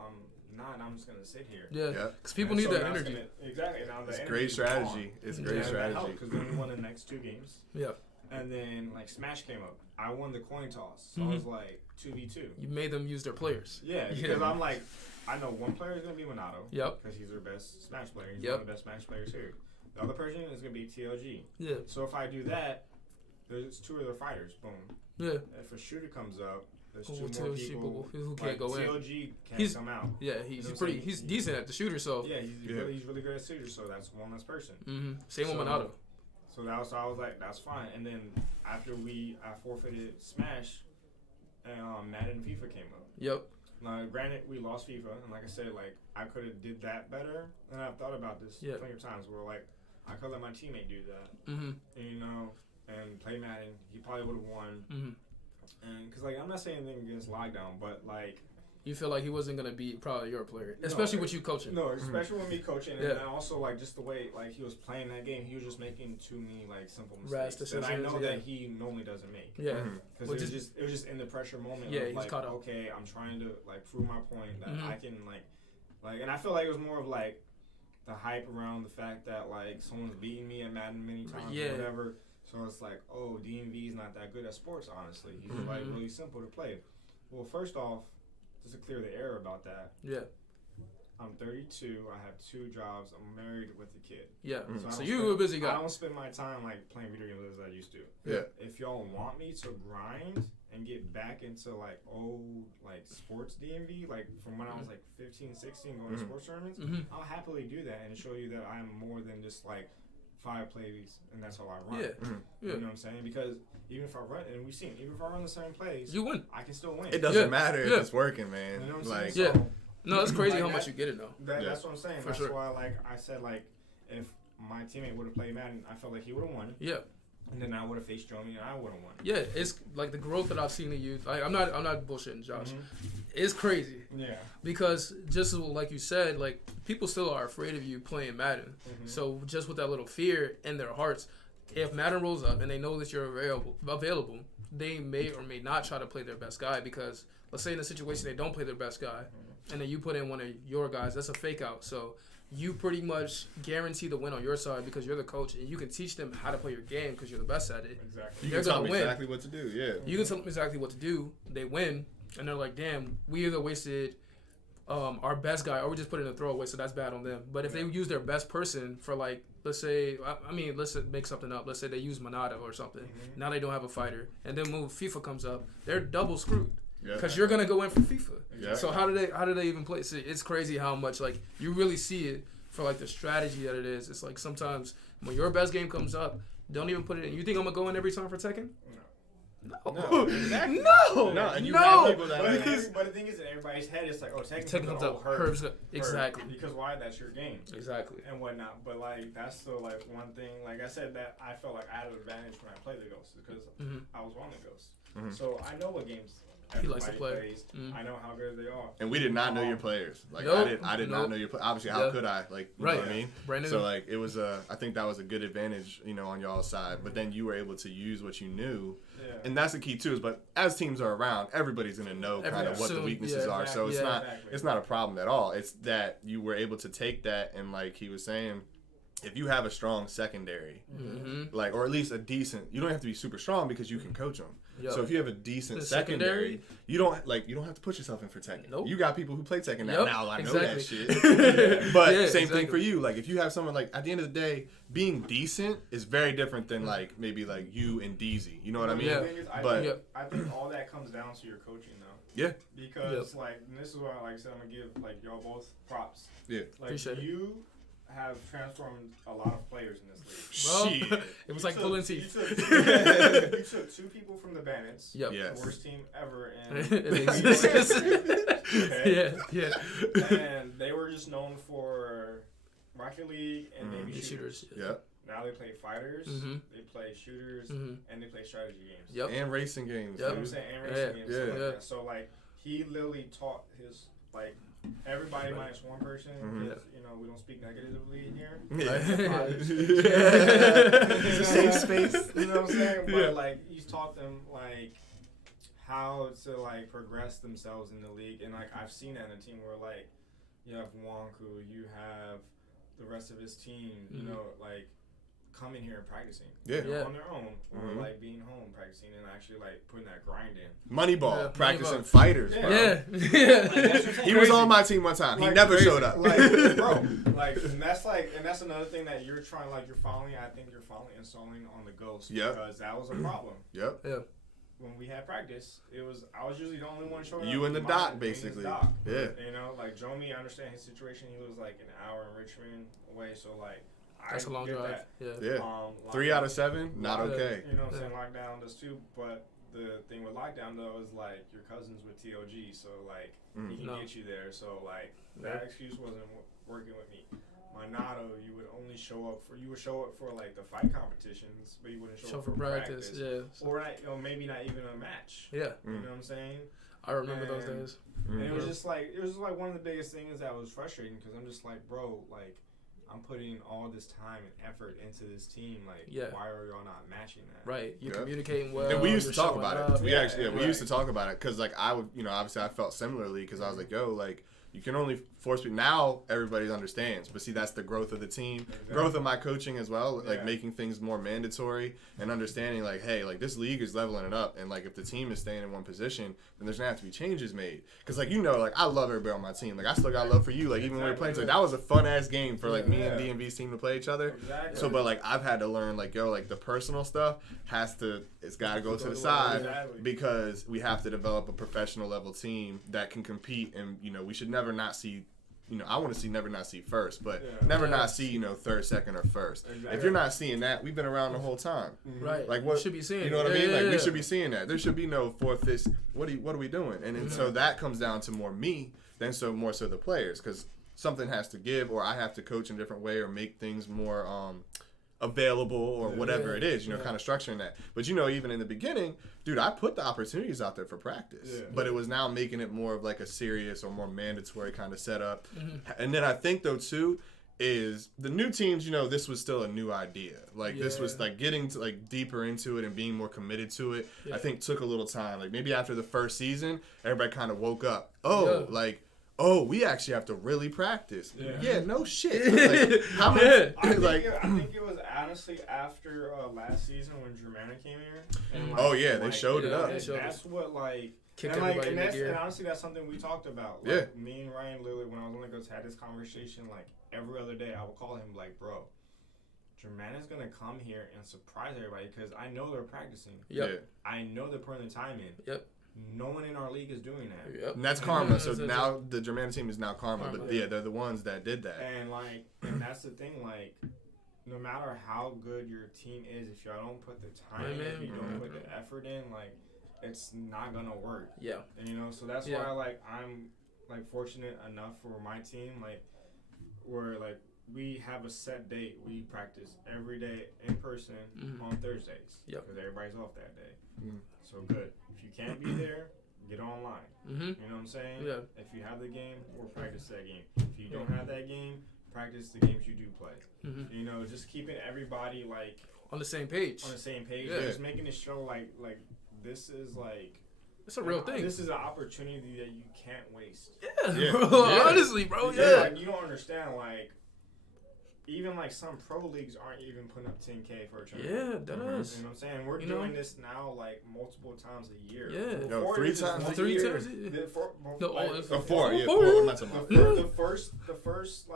I'm just gonna sit here. Yeah, because people need that energy. Exactly. Now it's great strategy. It's great strategy. Because then we won the next 2 games. Yeah. And then like Smash came up. I won the coin toss, so I was like 2v2. You made them use their players. Yeah, because I'm like, I know one player is gonna be Minato. Yep. Because he's their best Smash player. He's one of the best Smash players here. The other person is gonna be TLG. Yeah. So if I do that, there's 2 other fighters. Boom. Yeah. If a shooter comes up, there's 2 TLG more people who can't go in. TLG can't come out. Yeah, he's decent at the shooter. So yeah, he's really good at shooter. So that's one less person. Mm-hmm. Same with Minato. So I was like, that's fine. And then after I forfeited Smash, and Madden and FIFA came up. Yep. Now, granted, we lost FIFA, and like I said, like I could have did that better. And I've thought about this plenty of times where like I could let my teammate do that, you know, and play Madden. He probably would have won. And because like I'm not saying anything against Lockdown, but like. You feel like he wasn't gonna be probably your player, especially with you coaching. No, especially with me coaching, and also like just the way like he was playing that game, he was just making too many like simple mistakes that I know that he normally doesn't make. Yeah, because it was just in the pressure moment. Yeah, of, he's like, caught up. Okay, I'm trying to like prove my point that I can like, and I feel like it was more of like the hype around the fact that like someone's beating me at Madden many times or whatever. So it's like, oh, DMV is not that good at sports. Honestly, he's like really simple to play. Well, first off. Just to clear the air about that. Yeah. I'm 32. I have 2 jobs. I'm married with a kid. Yeah. So you were a busy guy. I don't spend my time like playing video games as I used to. Yeah. If y'all want me to grind and get back into like old like sports DMV, like from when I was like 15, 16 going to sports tournaments, I'll happily do that and show you that I'm more than just like 5 plays and that's how I run. Yeah. You know what I'm saying? Because even if I run, and we've seen, even if I run the same plays, you win. I can still win. It doesn't matter if it's working, man. You know what I'm like, saying? So, no, it's crazy how much you get it though. That's what I'm saying. That's why, like I said, like if my teammate would have played Madden, I felt like he would have won. Yeah. And then I would have faced Jomi, and I would have won. Yeah, it's like the growth that I've seen in you. Like, I'm not bullshitting, Josh. It's crazy. Yeah. Because just like you said, like people still are afraid of you playing Madden. So just with that little fear in their hearts, if Madden rolls up and they know that you're available, they may or may not try to play their best guy because let's say in a situation they don't play their best guy, and then you put in one of your guys, that's a fake out. So you pretty much guarantee the win on your side because you're the coach and you can teach them how to play your game because you're the best at it. Exactly. You can tell them exactly what to do, yeah. You can tell them exactly what to do. They win, and they're like, damn, we either wasted our best guy or we just put in a throwaway, so that's bad on them. But if they use their best person for like, let's say, let's make something up. Let's say they use Minato or something. Now they don't have a fighter. And then when FIFA comes up, they're double screwed. Because you're gonna go in for FIFA. Yeah. So how do they even play? See, it's crazy how much like you really see it for like the strategy that it is. It's like sometimes when your best game comes up, don't even put it in. You think I'm gonna go in every time for Tekken? No. Exactly. No. And you have people that but the thing is in everybody's head it's like, oh, Tekken comes up. Herbs. Exactly. Because why? That's your game. Exactly. And whatnot. But like that's still like one thing. Like I said, that I felt like I had an advantage when I played the Ghosts because I was on the Ghosts. So I know what games he likes to play. Plays. I know how good they are. And we did not know your players. Like I did not know your players. Obviously, how could I? Like, you know what I mean? Brand new. So like it was I think that was a good advantage, you know, on y'all's side. But then you were able to use what you knew. Yeah. And that's the key too. Is but as teams are around, everybody's gonna know kind of what the weaknesses are. So it's not a problem at all. It's that you were able to take that and like he was saying, if you have a strong secondary, like or at least a decent, you don't have to be super strong because you can coach them. Yep. So if you have a decent secondary, you don't have to push yourself in for Tekken. Nope. You got people who play Tekken now. Now I know that shit. But same thing for you. Like if you have someone like at the end of the day, being decent is very different than like maybe like you and DZ. You know what I mean? The thing is, I think all that comes down to your coaching though. Yeah. Because like and this is why like I said I'm gonna give like y'all both props. Yeah. Like appreciate you have transformed a lot of players in this league. Well, it was like pulling teeth. You took 2 people from the Bandits. Yep. Yes. The worst team ever. Yeah. And they were just known for Rocket League and maybe shooters. Yep. Now they play fighters, they play shooters, and they play strategy games. Yep. And racing games. Yep. You know what I'm saying? And racing games. Yeah. So like he literally taught his like everybody minus one person because you know we don't speak negatively in here. It's a safe space. You know what I'm saying? But like he's taught them like how to like progress themselves in the league, and like I've seen that in a team where like you have Wonku, you have the rest of his team, you know, like coming here and practicing, on their own, or like being home practicing and actually like putting that grind in. Moneyball, practicing fighters, bro. Yeah. He was on my team one time. He never showed up. Like, bro, like, and that's another thing that you're trying, like, you're finally installing on the Ghost, because that was a problem. Yeah. When we had practice, I was usually the only one showing up. You and the doc, basically. Yeah. You know, like, Jomi, I understand his situation. He was like an hour in Richmond away, so like, that's a long drive. That. Yeah. 3 out of 7, not okay. You know what I'm saying? Lockdown does too, but the thing with lockdown though is like your cousin's with TOG, so like he can get you there. So like that excuse wasn't working with me. My Nato, you would show up for like the fight competitions, but you wouldn't show up for practice. Or not, maybe not even a match. You know what I'm saying? I remember those days. And it was just like one of the biggest things that was frustrating, because I'm just like, bro, like, I'm putting all this time and effort into this team. Like, why are y'all not matching that? Right. You're communicating well. And we used to talk about it. We used to talk about it, because like I would, obviously I felt similarly, because I was like, yo, like, you can only force people. Now everybody understands, but see, that's the growth of the team, growth of my coaching as well, like making things more mandatory and understanding, like, hey, like this league is leveling it up, and like if the team is staying in one position, then there's gonna have to be changes made. Because like like I love everybody on my team. Like I still got love for you. Like even when we were playing, like that was a fun ass game for like me and DMV's team to play each other. So, but like I've had to learn, like, yo, like the personal stuff it's got to go to the side, because we have to develop a professional level team that can compete, and we should never not see. I want to see never not see first, but never not see, third, second, or first. Exactly. If you're not seeing that, we've been around the whole time. Right. Like what you should be seeing. You know what I mean? Like we should be seeing that. There should be no fourth, fifth. What are we doing? And so that comes down to more me than more so the players, because something has to give, or I have to coach in a different way, or make things more available, or whatever it is, kind of structuring that. But even in the beginning, dude, I put the opportunities out there for practice, but it was now making it more of like a serious or more mandatory kind of setup. And then I think though too is the new teams, this was still a new idea. Like this was like getting to like deeper into it and being more committed to it. I think took a little time. Like maybe after the first season, everybody kind of woke up. Oh, we actually have to really practice. Yeah, no shit. Like, how many? I think it was honestly after last season when Germana came here. And, they showed it up. That's what kicked everybody in gear. And honestly, that's something we talked about. Like, me and Ryan Lillard, when I was on the Goats, had this conversation like every other day. I would call him like, bro, Germana's gonna come here and surprise everybody, because I know they're practicing. I know they're putting the time in. No one in our league is doing that. And that's karma. So now the Germana team is now karma. But they're the ones that did that. And that's the thing, like, no matter how good your team is, if y'all don't put the time in, if you don't put the effort in, like, it's not gonna work. And, so that's why, like, I'm like fortunate enough for my team, like, where like we have a set date. We practice every day in person on Thursdays, because everybody's off that day. So good. If you can't be there, get online. You know what I'm saying? If you have the game, we'll practice that game. If you don't have that game, practice the games you do play. Just keeping everybody like on the same page. Just making it show like this is like it's a real thing. This is an opportunity that you can't waste. Bro. Honestly, bro. Like, you don't understand, like, even like some pro leagues aren't even putting up 10K for a tournament. That is. You know what I'm saying? We're doing this now like multiple times a year. No, 3 times. 3 times. Four. The first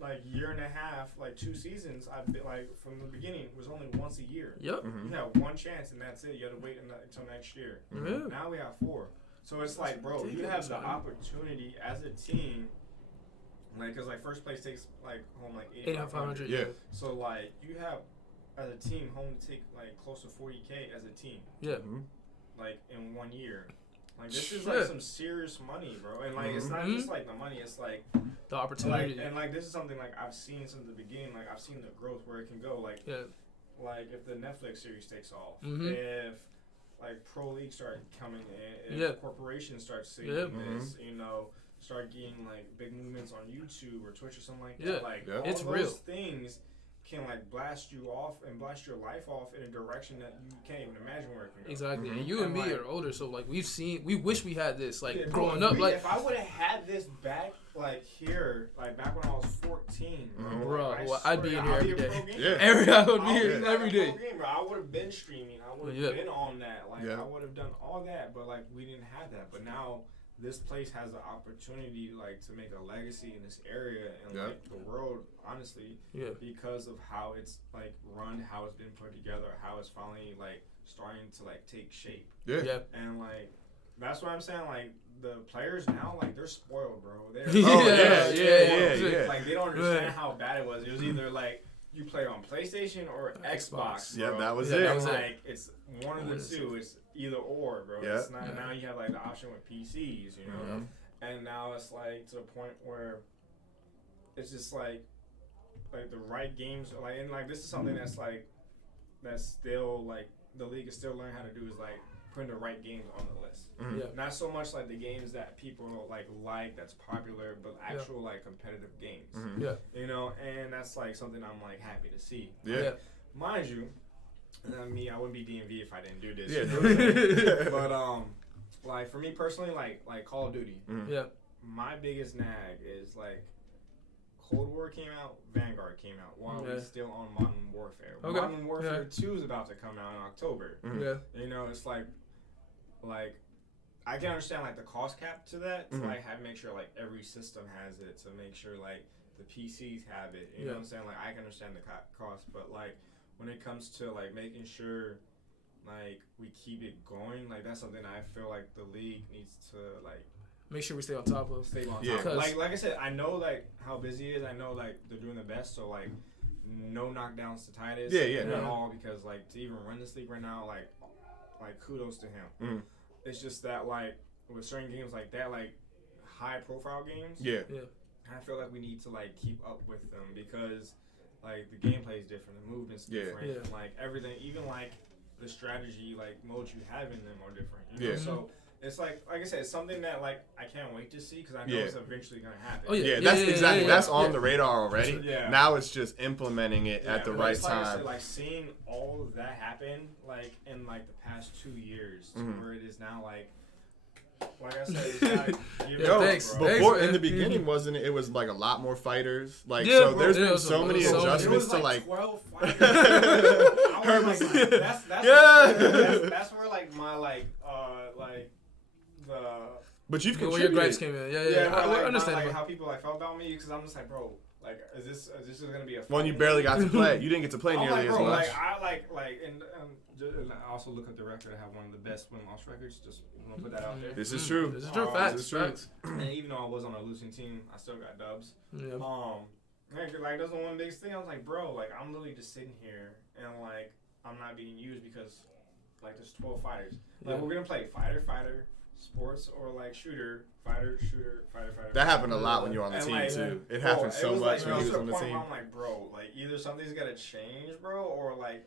like year and a half, like 2 seasons, I've been like from the beginning was only once a year. You have one chance and that's it. You have to wait until next year. Now we have 4. So it's like, bro, you have the opportunity as a team. Like, cause like first place takes like home like 8,500. So like you have as a team home to take like close to 40K as a team. Like in 1 year. Like this is like some serious money, bro. And like it's not just like the money. It's like the opportunity. Like, and like this is something like I've seen since the beginning. Like I've seen the growth where it can go. Like like if the Netflix series takes off, if like pro leagues start coming in, if corporations start seeing this, start getting like big movements on YouTube or Twitch or something like that. Like all it's those real. Things can like blast you off and blast your life off in a direction that you can't even imagine where it can go. Exactly. And you and me are older, so like we wish we had this like bro, growing up. Like if I would have had this back like here, like back when I was 14, bro, like, well, I'd be in here every day. Yeah. I would be here every day. Bro. I would have been streaming. I would have been on that. Like I would have done all that, but like we didn't have that. But now this place has the opportunity like to make a legacy in this area and like the world, honestly, because of how it's like run, how it's been put together, how it's finally like starting to like take shape. Yeah. And like that's what I'm saying. Like the players now, like they're spoiled, bro. They're yeah. Like they don't understand how bad it was. It was either like you play on PlayStation or Xbox. Yeah, bro. that was it. it. That was like it's one of the two. It's either or, bro. Yeah. It's not now you have like the option with PCs, you know. And now it's like to the point where it's just like the right games, like and like this is something that's still like the league is still learning how to do is like putting the right games on the list. Not so much like the games that people like that's popular, but actual like competitive games. You know, and that's like something I'm like happy to see. Mind you, I wouldn't be DMV if I didn't do this. You know what I'm saying? But like for me personally, like Call of Duty. My biggest nag is like Cold War came out, Vanguard came out while we're still on Modern Warfare. Modern Warfare 2 is about to come out in October. You know, it's like I can understand like the cost cap to that to like make sure like every system has it, to make sure like the PCs have it. You know what I'm saying? Like I can understand the cost, but like when it comes to like making sure like we keep it going, like that's something I feel like the league needs to like make sure we stay on top of. Like I said, I know like how busy it is. I know like they're doing the best. So like no knockdowns to Titus. At all, because like to even run this league right now, like kudos to him. It's just that like with certain games like that, like high profile games. I feel like we need to like keep up with them because like the gameplay is different, the movement's different, and, like everything, even like the strategy like modes you have in them are different. You know? So it's like I said, it's something that like I can't wait to see because I know it's eventually gonna happen. That's on the radar already. Now it's just implementing it at the right time. I said, like seeing all of that happen like in like the past 2 years to where it is now like I said, it's before in the beginning wasn't it? It was like a lot more fighters. Like so, there's been so many adjustments to like 12 fighters. That's where like my like the. But you've contributed. Where your gripes came in, I understand like how people like felt about me because I'm just like, bro, like is this gonna be a? Well, you barely got to play. You didn't get to play nearly as much. Like I and I also look at the record. I have one of the best win-loss records. Just want to put that out there. This is true. This is true. Facts. And even though I was on a losing team, I still got dubs. Like that's the one biggest thing. I was like, bro, like I'm literally just sitting here and like I'm not being used because like there's 12 fighters. Like we're gonna play fighter, sports, or like shooter, fighter, fighter. That happened a lot when you were on the team like, too. It happened so much when he was on the team. I'm like, bro, like either something's gotta change, bro, or like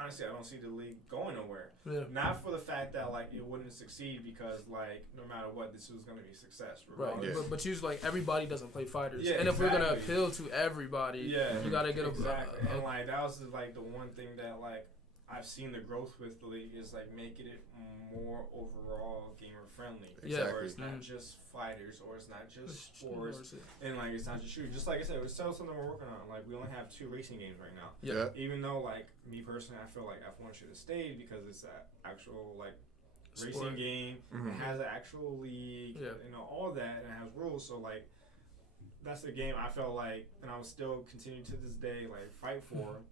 honestly, I don't see the league going nowhere. Not for the fact that like it wouldn't succeed because like no matter what, this was gonna be a success. Right. But you like everybody doesn't play fighters, and if we're gonna appeal to everybody, you gotta get and like that was like the one thing that like I've seen the growth with the league is like making it more overall gamer friendly. Where it's not just fighters or it's not just sports and like it's not just shooting. Just like I said, it's still something we're working on. Like we only have 2 racing games right now. Even though like me personally, I feel like F1 should have stayed because it's an actual like racing game. It has an actual league. You know all that and it has rules. So like that's the game I felt like, and I will still continue to this day like fight for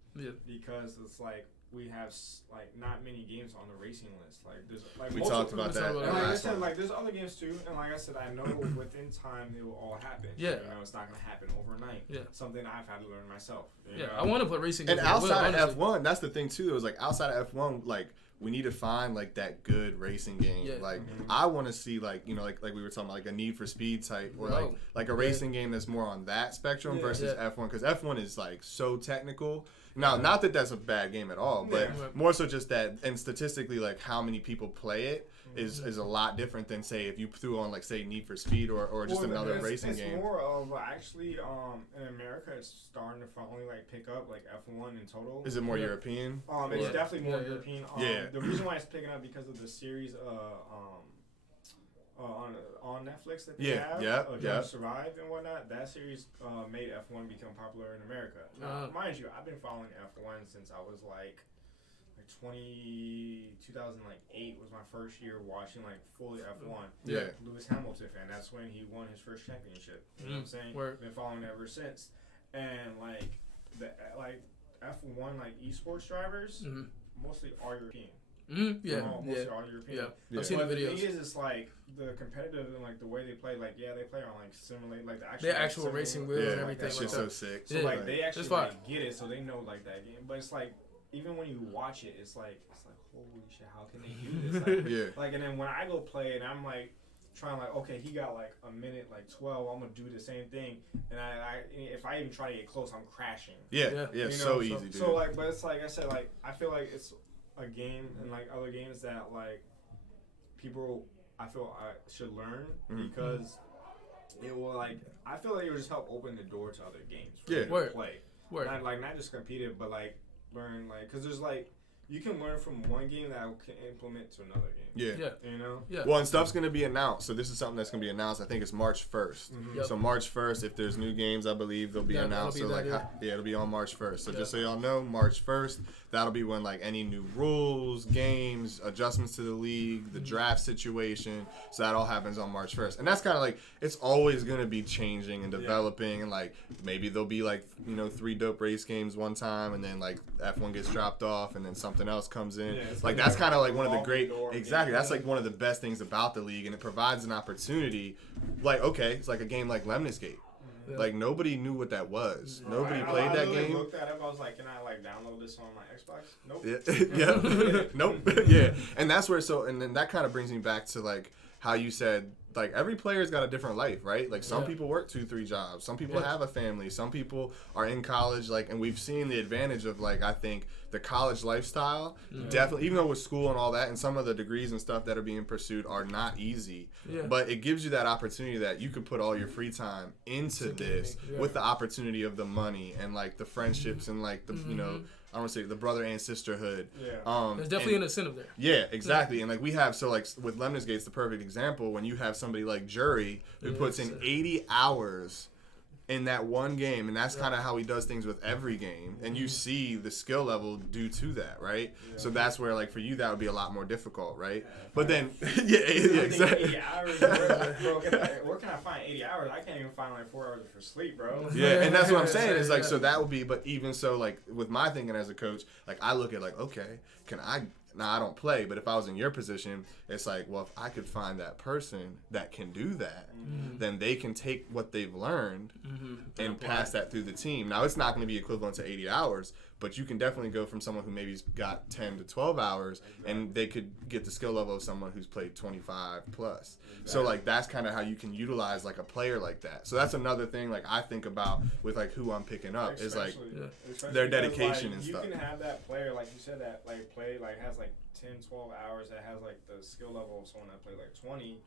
because it's like. We have like not many games on the racing list. Like there's like we talked about that. And like I said, like there's other games too. And like I said, I know within time they will all happen. You know, it's not gonna happen overnight. Something I've had to learn myself. You know? I want to play racing games. And outside of F1, that's the thing too. It was like outside of F1, like we need to find like that good racing game. Like I want to see like you know like we were talking about like a Need for Speed type or like a racing game that's more on that spectrum versus F1 because F1 is like so technical. Now, not that that's a bad game at all, but Yeah. more so just that, and statistically, like how many people play it is a lot different than say if you threw on like say Need for Speed or just another racing game. It's more of actually in America it's starting to finally like pick up like F1 in total. Is it more European? It's definitely more European. Yeah. The reason why it's picking up because of the series on Netflix that they have, Drive to Survive and whatnot. That series made F1 become popular in America. Now, mind you, I've been following F1 since I was like 2008 was my first year watching like fully F1. Yeah. Lewis Hamilton fan. That's when he won his first championship. You know what I'm saying? Been following it ever since. And like the F1 like esports drivers mostly are European. Mostly all European. Yeah. I've seen the videos. The thing is, it's like the competitive and like the way they play. Like, they play on like simulate like the actual racing wheels and everything. That shit's so sick. So like they actually like, get it, so they know like that game. But it's like even when you watch it, it's like holy shit, how can they do this? Like, and then when I go play and I'm like trying like, okay, he got like a minute like 12, I'm gonna do the same thing, and I if I even try to get close, I'm crashing. You know? So easy, dude. So like, but it's like I said, like I feel like it's a game and like other games that like people I feel I should learn because it will like I feel like it will just help open the door to other games for you to play. Not just compete it, but like learn like because there's like you can learn from one game that can implement to another game. You know? Well, and stuff's going to be announced. So this is something that's going to be announced. I think it's March 1st. So March 1st, if there's new games, I believe they'll be announced. So like, it'll be on March 1st. So just so y'all know, March 1st, that'll be when like any new rules, games, adjustments to the league, the draft situation. So that all happens on March 1st. And that's kind of like, it's always going to be changing and developing. And like, maybe there'll be like, 3 dope race games one time. And then like F1 gets dropped off and then something else comes in. Like that's kind of like one of the great, that's like one of the best things about the league, and it provides an opportunity. Like, okay, it's like a game like Lemnis Gate. Like nobody knew what that was. Nobody played that game. I looked that up. I was like, can I like download this on my Xbox? Nope. Nope. And that's where and then that kind of brings me back to like how you said like every player's got a different life, right? Like some people work 2-3 jobs. Some people have a family. Some people are in college. Like, and we've seen the advantage of like I think the college lifestyle definitely, even though with school and all that, and some of the degrees and stuff that are being pursued are not easy. But it gives you that opportunity that you can put all your free time into this with the opportunity of the money and like the friendships and like the I don't want to say the brother and sisterhood. There's definitely an incentive there. Yeah, exactly. And like we have, so like with Lemnis Gate's the perfect example when you have somebody like Jury who puts in 80 hours in that one game, and that's kind of how he does things with every game, and you see the skill level due to that, right? So that's where like for you that would be a lot more difficult, right? But then exactly. 80 hours, bro, where can I find 80 hours? I can't even find like 4 hours for sleep, bro. And that's what I'm saying is like so that would be, but even so like with my thinking as a coach, like I look at like okay, can I? Now, I don't play, but if I was in your position, it's like, well, if I could find that person that can do that, then they can take what they've learned and pass that through the team. Now, it's not going to be equivalent to 80 hours, but you can definitely go from someone who maybe's got 10 to 12 hours, and they could get the skill level of someone who's played 25 plus. So, like, that's kind of how you can utilize, like, a player like that. So that's another thing, like, I think about with, like, who I'm picking up is, like, their dedication and stuff. You can have that player, like you said, that, like, play, like, has, like, 10, 12 hours that has, like, the skill level of someone that played, like, 20,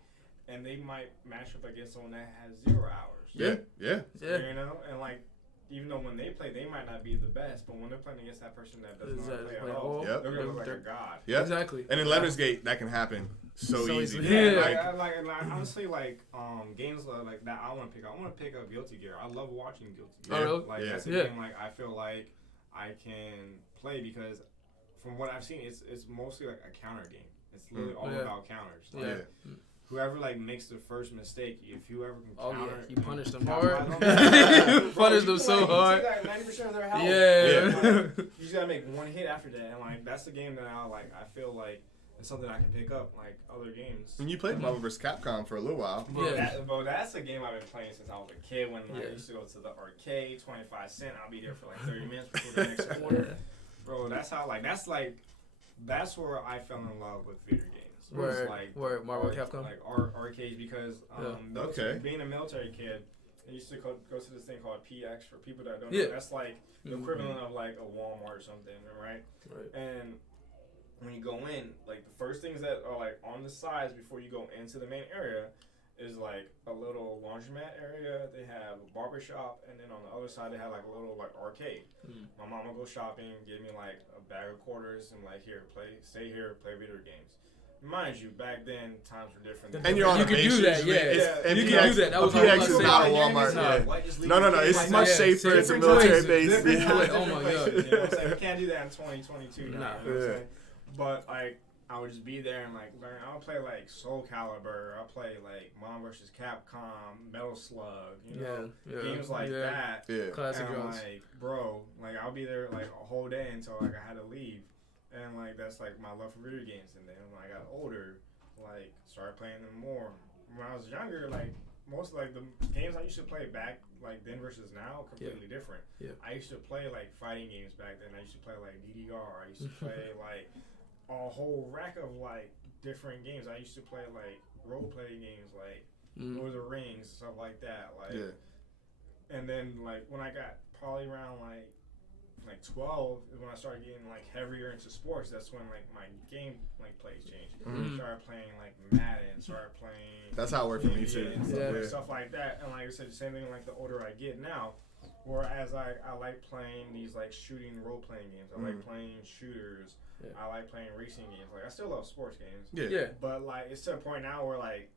and they might match up against someone that has 0 hours. Yeah. You know? And, like, even though when they play, they might not be the best, but when they're playing against that person that does not play at all, they're going to look like a god. Yeah, exactly. And in Lemnis Gate, that can happen so easy. Like honestly, like games like that, I want to pick up. I want to pick up Guilty Gear. I love watching Guilty Gear. Oh, really? Like that's a game like I feel like I can play because from what I've seen, it's mostly like a counter game. It's literally all about counters. Like, whoever like makes the first mistake, if you ever can counter, you punish them hard. You punish them so hard. You take like 90% of their health. Like, you just gotta make one hit after that, and like that's the game that I feel like it's something I can pick up like other games. And you played Marvel vs. Capcom for a little while. Bro, that's a game I've been playing since I was a kid. When I used to go to the arcade, 25 cents. I'll be there for like 30 minutes before the next quarter. Bro, that's how that's where I fell in love with video games. Where Marvel Capcom? Like arcades because being a military kid, I used to go to this thing called PX for people that don't Yeah. know. That's like the equivalent of like a Walmart or something, right? Right. And when you go in, like the first things that are like on the sides before you go into the main area is like a little laundromat area. They have a barber shop, and then on the other side they have like a little like arcade. My mom would go shopping, give me like a bag of quarters, and like here, stay here, play video games. Mind you, back then times were different. And you're on You a could base do that, usually. yeah. And You PX, could do that. That was PX all is I'm not a saying. Walmart. No. Yeah. No. It's much safer. It's a military base. Different Yeah. times, Oh different my places, God. you know what I'm saying? We can't do that in 2022 now. Nah. You know what I'm saying? But like, I would just be there and like learn. I'll play like Soul Calibur. I'll play like Mom vs. Capcom, Metal Slug. You know, games like that. Yeah. Classic and drones. like, bro, like I'll be there like a whole day until like I had to leave, and like that's like my love for video games. And then when I got older, like started playing them more. When I was younger, like most like the games I used to play back like then versus now completely different. Yeah. I used to play like fighting games back then. I used to play like DDR. I used to play like a whole rack of like different games. I used to play like role playing games like Lord of the Rings, stuff like that. Like, and then like when I got probably around like 12 is when I started getting like heavier into sports. That's when like my game like plays changed. Started playing like Madden. Started playing. That's how it worked for me too. And stuff like that. And like I said, the same thing. Like the older I get now, whereas I like playing these like shooting role playing games. I like playing shooters. Yeah. I like playing racing games. Like I still love sports games. Yeah. But like it's to a point now where like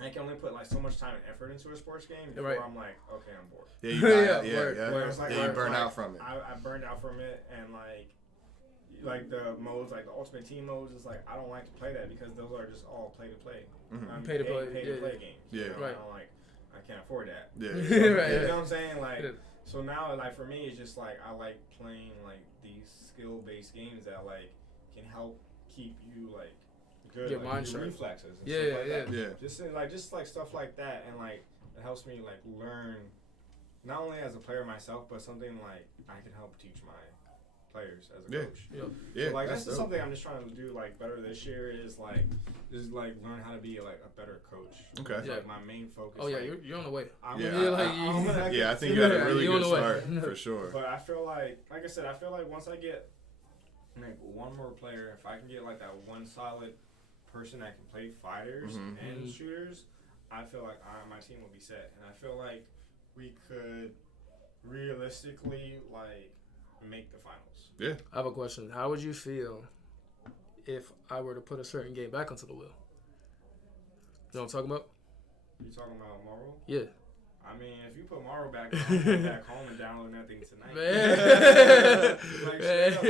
I can only put like so much time and effort into a sports game before I'm like, okay, I'm bored. Yeah, you burn out from it. I burned out from it, and like the modes, like the Ultimate Team modes, is like I don't like to play that because those are just all pay to play. Pay to play games. Yeah, you know? right. I can't afford that. Yeah, right. You know what I'm saying? Like, so now, like for me, it's just like I like playing like these skill-based games that like can help keep you like good, Your like, mind your sharp. reflexes. And stuff like that. Yeah. Just like stuff like that, and like it helps me like learn, not only as a player myself, but something like I can help teach my players as a coach. Yeah. So like that's dope. something I'm just trying to do like better this year is like learn how to be like a better coach. Okay. It's like my main focus. Oh yeah, like, you're on the way. I think you had a really good start for sure. But I feel like I said, I feel like once I get like one more player, if I can get like that one solid person that can play fighters and shooters, I feel like my team will be set, and I feel like we could realistically like make the finals. Yeah. I have a question. How would you feel if I were to put a certain game back onto the wheel? You know what I'm talking about? You talking about Marvel? Yeah. I mean, if you put Marvel back on, I'll go back home and download that thing tonight. Like, straight up,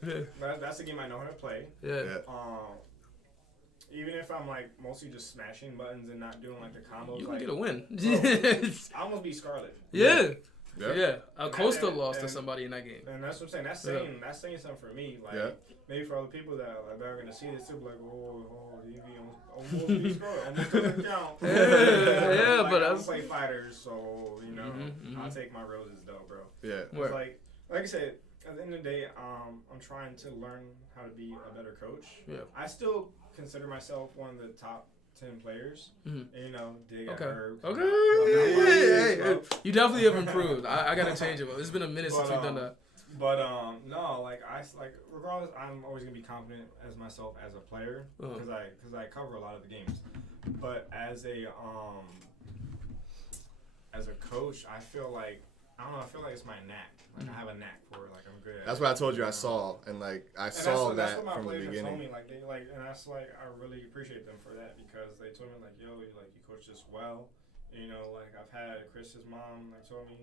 because, like, that's a game I know how to play. Yeah. Even if I'm like mostly just smashing buttons and not doing like the combos, You like, can get a win. I almost beat Scarlet. Yeah. Yeah. Costa lost to somebody in that game. And that's what I'm saying. That's saying something for me. Like maybe for other people that are gonna see this, they'll be like, oh, DV almost beat Scarlet. Almost doesn't count. But I that's don't play fighters, so you know, I'll take my roses though, bro. Yeah. It's like I said, at the end of the day, I'm trying to learn how to be a better coach. Yeah. I still consider myself one of the top 10 players. And, you know, dig at Herb. Hey, you definitely have improved. I gotta change it. It's been a minute since we've done that. But no, like regardless, I'm always gonna be confident as myself as a player because I cover a lot of the games. But as a coach, I feel like it's my knack. Like I have a knack for it. Like I'm good at That's what I told you I saw, and like I saw that that's what my from the players beginning. told me, like and that's like I really appreciate them for that because they told me like, yo, you coach this well. You know, like I've had Chris's mom like told me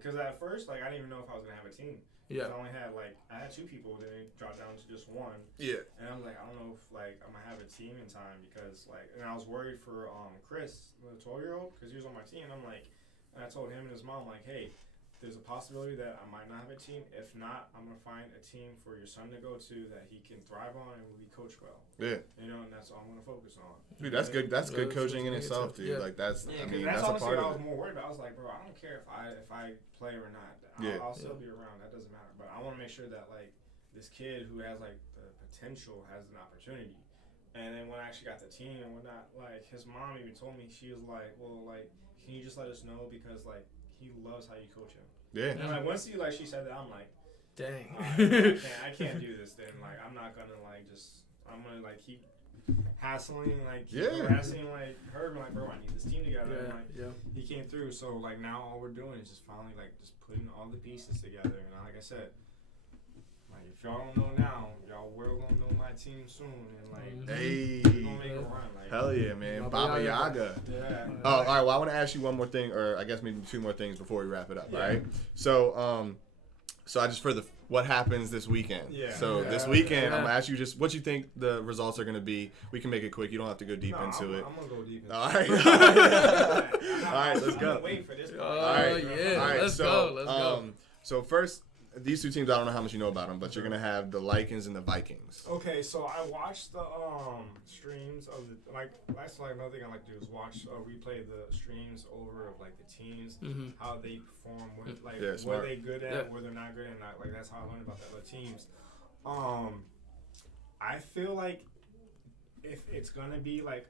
because at first like I didn't even know if I was gonna have a team. Yeah. I had 2 people, then it dropped down to just 1. Yeah. And I'm like, I don't know if like I'm gonna have a team in time because like, and I was worried for Chris, the 12-year-old, because he was on my team. I'm like, and I told him and his mom like, hey, there's a possibility that I might not have a team. If not, I'm gonna find a team for your son to go to that he can thrive on and will be coached well. Yeah. You know, and that's all I'm gonna focus on. Dude, that's good. That's good coaching in itself, dude. Yeah. Like that's. I mean, that's that's a part what I of was it. more worried about. I was like, bro, I don't care if I play or not. I'll still be around. That doesn't matter. But I want to make sure that like this kid who has like the potential has an opportunity. And then when I actually got the team and whatnot, like his mom even told me, she was like, well, like, can you just let us know because like he loves how you coach him. Yeah. And like once she said that, I'm like, dang. I can't do this. Then like I'm not gonna like I'm gonna like keep hassling harassing like her. I'm like, bro, I need this team together. And, like he came through. So like now all we're doing is just finally like just putting all the pieces together. And like I said. Like if y'all don't know now, y'all will gonna know my team soon, and like hey, we gonna make a run. Like, hell yeah, man, Baba Yaga. Yeah. Oh, all right. Well, I want to ask you one more thing, or I guess maybe 2 more things before we wrap it up. All right. So, so I just for what happens this weekend. Yeah. So this weekend, I'm gonna ask you just what you think the results are gonna be. We can make it quick. You don't have to go deep into it. I'm gonna go deep into all right. All right. Let's go. Wait for this. All right. Yeah. All right. Let's go. Let's go. So first. These 2 teams, I don't know how much you know about them, but you're gonna have the Lycans and the Vikings. Okay, so I watched the streams of the that's like another thing I like to do is watch replay the streams over of like the teams, how they perform, what they good at, where they're not good at, like that's how I learned about the other teams. I feel like if it's gonna be like.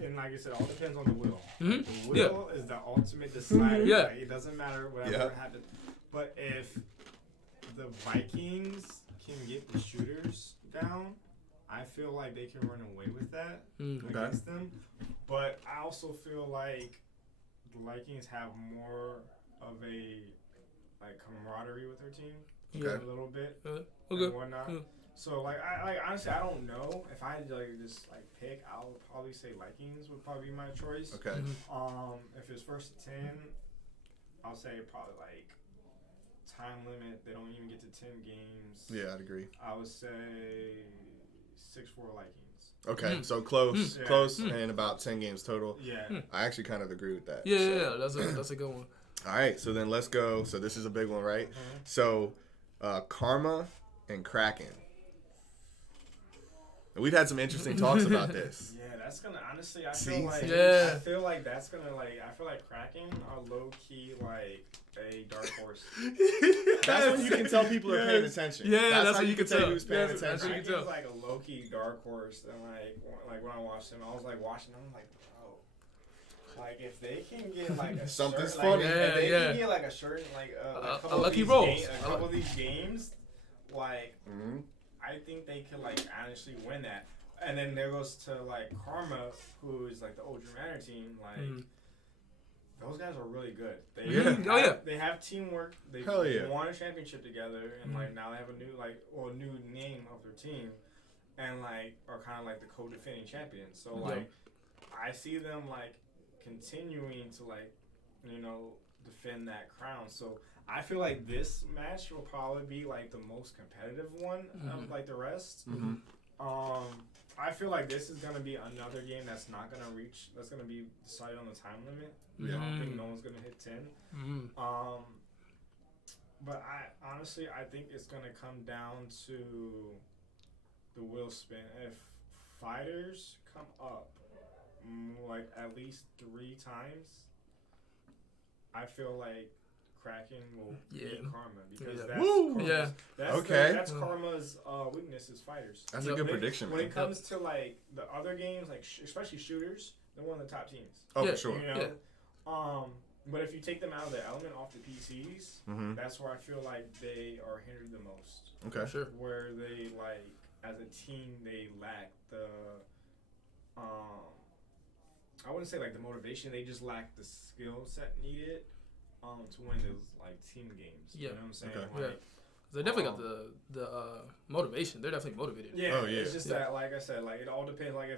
And like I said, all depends on the will. The will is the ultimate decider. Like, it doesn't matter whatever happens. But if the Vikings can get the shooters down, I feel like they can run away with that against them. But I also feel like the Vikings have more of a like camaraderie with their team, a little bit, and whatnot. So like I honestly I don't know if I like just like pick. I'll probably say Vikings would probably be my choice. Okay. If it's first to 10, I'll say probably like. Time limit, they don't even get to 10 games. Yeah, I'd agree. I would say 6-4 Vikings. Okay, so close, and about 10 games total. Yeah. I actually kind of agree with that. Yeah, that's a good one. All right, so then let's go. So this is a big one, right? So, Karma and Kraken. We've had some interesting talks about this. Yeah, that's gonna honestly. I feel like that's gonna like. I feel like Kraken are low key like a dark horse. That's when you can tell people are paying attention. Yeah, that's how when you can tell who's paying attention. Kraken's like a low key dark horse, and like when I watched them, I was like watching them, I'm like, bro, like if they can get like a something's certain, funny, like, if they can get like a certain like a couple a lucky of roll, a couple of these games, like. I think they could like honestly win that. And then there goes to like Karma, who is like the old Germaner team. Like those guys are really good. They have teamwork. They won a championship together, and like now they have a new name of their team, and like are kind of like the co-defending champions. So like I see them like continuing to like defend that crown. So. I feel like this match will probably be like the most competitive one of like the rest. I feel like this is gonna be another game that's gonna be decided on the time limit. I don't think no one's gonna hit 10. But I think it's gonna come down to the wheel spin. If fighters come up like at least 3 times, I feel like Kraken will beat Karma because that's Karma's weakness is fighters. That's a good prediction. When it comes to like the other games, like especially shooters, they're one of the top teams. Oh, for sure. But if you take them out of the element off the PCs, that's where I feel like they are hindered the most. Okay, sure. Where they like as a team they lack the I wouldn't say like the motivation. They just lack the skill set needed. To win those like team games, you know what I'm saying? Okay. Like, they definitely got the motivation. They're definitely motivated. Yeah, it's just that, like I said, like it all depends. Like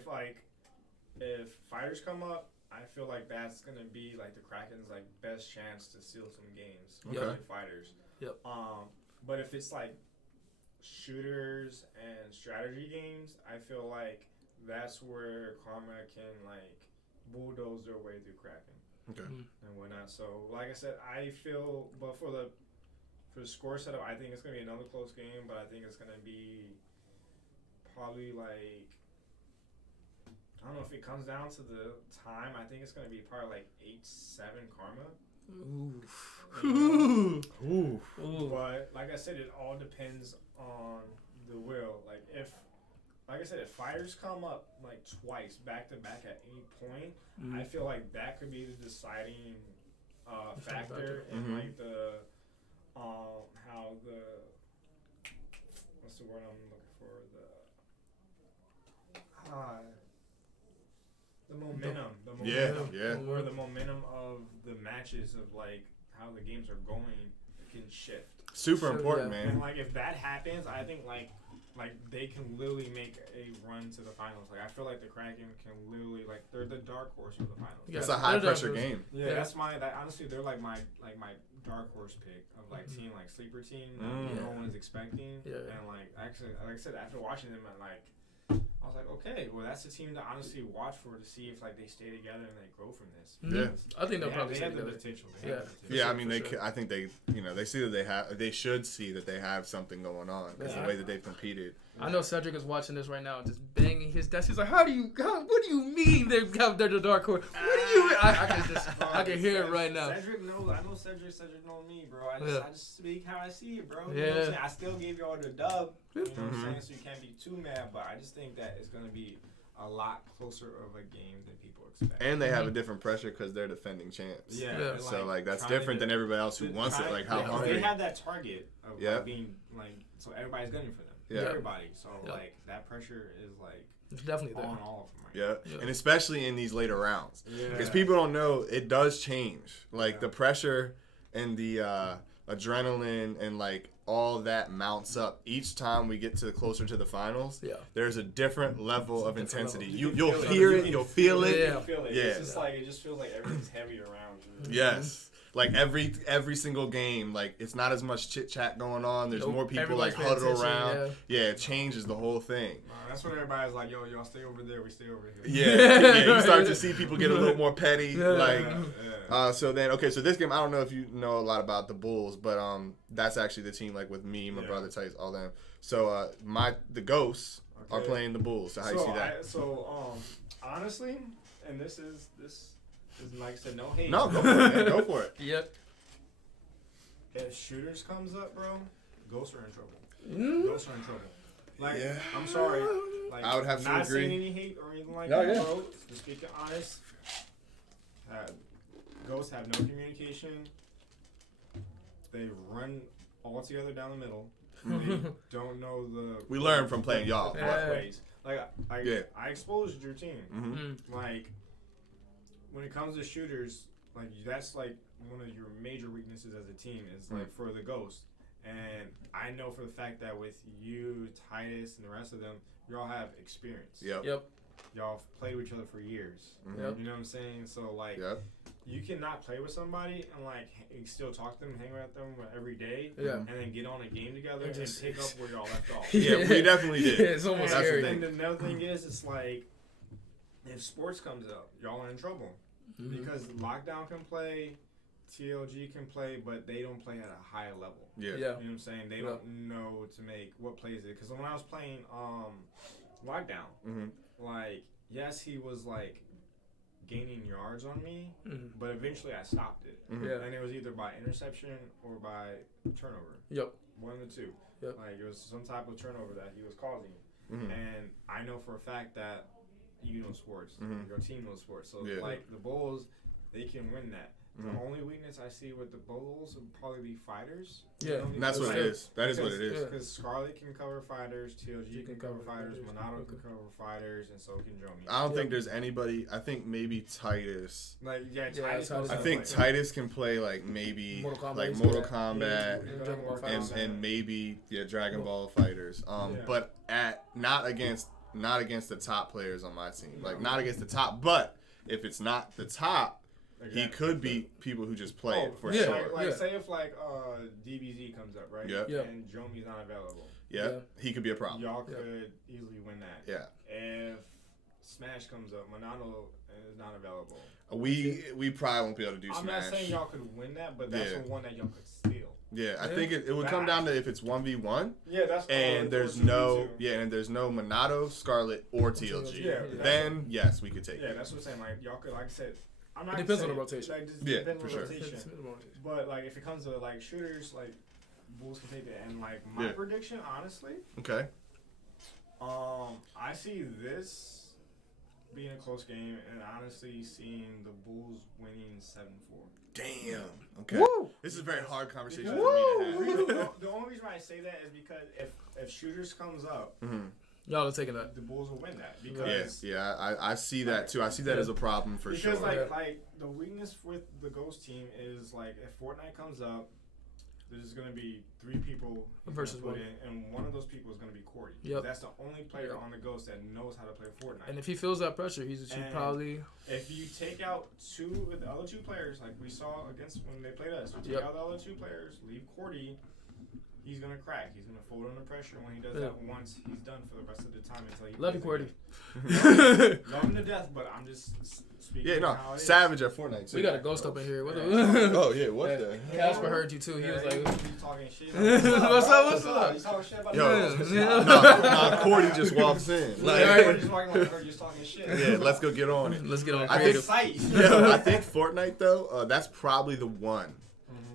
if fighters come up, I feel like that's gonna be like the Kraken's like best chance to steal some games. Like fighters. But if it's like shooters and strategy games, I feel like that's where Karma can like bulldoze their way through Kraken. And whatnot. So, like I said, I feel, but for the score setup, I think it's gonna be another close game. But I think it's gonna be probably like I don't know if it comes down to the time. I think it's gonna be probably like 8-7 Karma. But like I said, it all depends on the will. Like if like I said, if fighters come up like twice back to back at any point, I feel like that could be the deciding factor in like the how the what's the word I'm looking for, the momentum or the momentum of the matches of like how the games are going can shift. Super important, man. And like if that happens, I think like they can literally make a run to the finals. Like I feel like the Kraken can literally like they're the dark horse of the finals. It's a high pressure game. Yeah, that's honestly they're like my dark horse pick of like team like sleeper team that no one is expecting. And like actually like I said, after watching them I was like, okay, well that's the team to honestly watch for to see if like they stay together and they grow from this. I think they'll probably they stay have the together. potential. I mean I think they they see that they should see that they have something going on because the way that they've competed. I know Cedric is watching this right now, just banging his desk. He's like, what do you mean they're the dark horse? What do you mean? I can hear it right now. Cedric knows. I know Cedric knows me, bro. I just speak how I see it, bro. You know what I'm saying? I still gave y'all the dub. You know what I'm saying? So you can't be too mad, but I just think that it's gonna be a lot closer of a game than people expect. And they have a different pressure because they're defending champs. Yeah. So like that's different than everybody else who wants it. Like how hungry. They have that target of like, being like, so everybody's gunning for them. Yeah. Everybody. So like that pressure is like it's definitely there on all of them. Right and especially in these later rounds, because people don't know it does change. Like the pressure and the adrenaline and like all that mounts up each time we get closer to the finals. There's a different level of intensity. You'll hear it. You'll feel it. It's just like it just feels like everything's heavy around you. Yes. Like every single game, like it's not as much chit chat going on. There's more people like huddled around. It changes the whole thing. That's when everybody's like, "Yo, y'all stay over there. We stay over here." You start to see people get a little more petty. So this game, I don't know if you know a lot about the Bulls, but that's actually the team like with me, my brother, Tice, all them. So the Ghosts are playing the Bulls. So how you see that? Honestly, and this is like I said, no hate. No, go for it, man. Go for it. Yep. If shooters comes up, bro, Ghosts are in trouble. Ghosts are in trouble. Like, I'm sorry. Like, I would have to not agree. saying any hate or anything like that, bro. To speak honest, Ghosts have no communication. They run all together down the middle. They don't know the. We learned from playing y'all. Ways. Like, I exposed your team. Like, when it comes to shooters, like that's like one of your major weaknesses as a team is like for the Ghosts. And I know for the fact that with you, Titus, and the rest of them, y'all have experience. Yep. Y'all played with each other for years. You know what I'm saying? So like, you cannot play with somebody and like still talk to them, hang with them every day, and then get on a game together and pick up where y'all left off. We definitely did. It's almost scary. And another thing is, it's like if sports comes up, y'all are in trouble because Lockdown can play. TLG can play, but they don't play at a high level. You know what I'm saying? They don't know to make what plays it. Because when I was playing Lockdown, like, yes, he was, like, gaining yards on me, but eventually I stopped it. And it was either by interception or by turnover. One of the two. Like, it was some type of turnover that he was causing. And I know for a fact that you know sports. Your team knows sports. So, like, the Bulls, they can win that. The only weakness I see with the Bulls would probably be fighters. And that's what it is. That is what it is. Because Scarlett can cover fighters, TLG can cover fighters, Monado can cover fighters, and so can Jomi. I don't think there's anybody. I think maybe Titus. Like Titus. I think Titus can play like maybe Mortal Kombat, and maybe Dragon Ball fighters. But not against the top players on my team. Like not against the top. But if it's not the top. Exactly. He could beat people who just play it for sure. Like say if DBZ comes up, right? And Jomi's not available. He could be a problem. Y'all could easily win that. If Smash comes up, Monado is not available. We probably won't be able to do Smash. I'm not saying y'all could win that, but that's the one that y'all could steal. I think it would come down to if it's 1v1. That's and there's no Monado, Scarlet, or TLG. Then yes, we could take it. That's what I'm saying. Like y'all could, like I said. It depends on the rotation. For sure. But like, if it comes to like shooters, like Bulls can take it. And like my prediction, honestly, okay. I see this being a close game, and honestly seeing the Bulls winning 7-4. Damn. Okay. Woo! This is a very hard conversation Woo! for me to have. The only reason why I say that is because if shooters comes up, Y'all are taking that. the Bulls will win that. Because I see that too. I see that as a problem for sure. Because like the weakness with the Ghost team is like if Fortnite comes up, there's gonna be 3 people versus put one, in, and one of those people is gonna be Cordy. Yep. That's the only player on the Ghost that knows how to play Fortnite. And if he feels that pressure, he's probably. If you take out the other 2 players, like we saw against when they played us, you take out the other 2 players, leave Cordy. He's gonna crack. He's gonna fold under pressure. When he does that once, he's done for the rest of the time until he. Love you, Cordy. Love him to death, but I'm just speaking. Yeah, no, how it savage at Fortnite. Too. We got a ghost up in here. What the? Oh yeah, what the? Casper heard you too. He was like, he's talking shit. What's up? He's talking shit about Yo, nah, Cordy just walks in. Cordy's walking like just talking shit. Yeah, let's go get on it. Let's get on I creative. I think Fortnite though, that's probably the one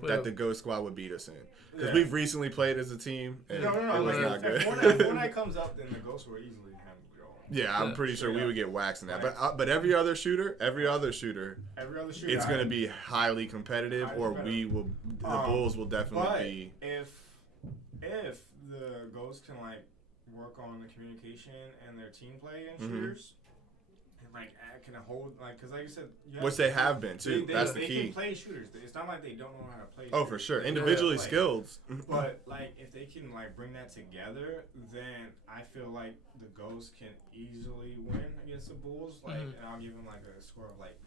that the Ghost Squad would beat us in. Because we've recently played as a team, and No. it was not good. If Fortnite comes up, then the Ghosts will easily handle it all. Yeah, I'm pretty sure we would get waxed in that. But every other shooter, it's going to be highly competitive, or we will. The Bulls will definitely be. If the Ghosts can like work on the communication and their team play and shooters. Like can hold because like you said, which they have been too. That's the key. They can play shooters. It's not like they don't know how to play. Oh, for sure, individually skilled. But like if they can like bring that together, then I feel like the Ghosts can easily win against the Bulls. Like, and I'll give them like a score of like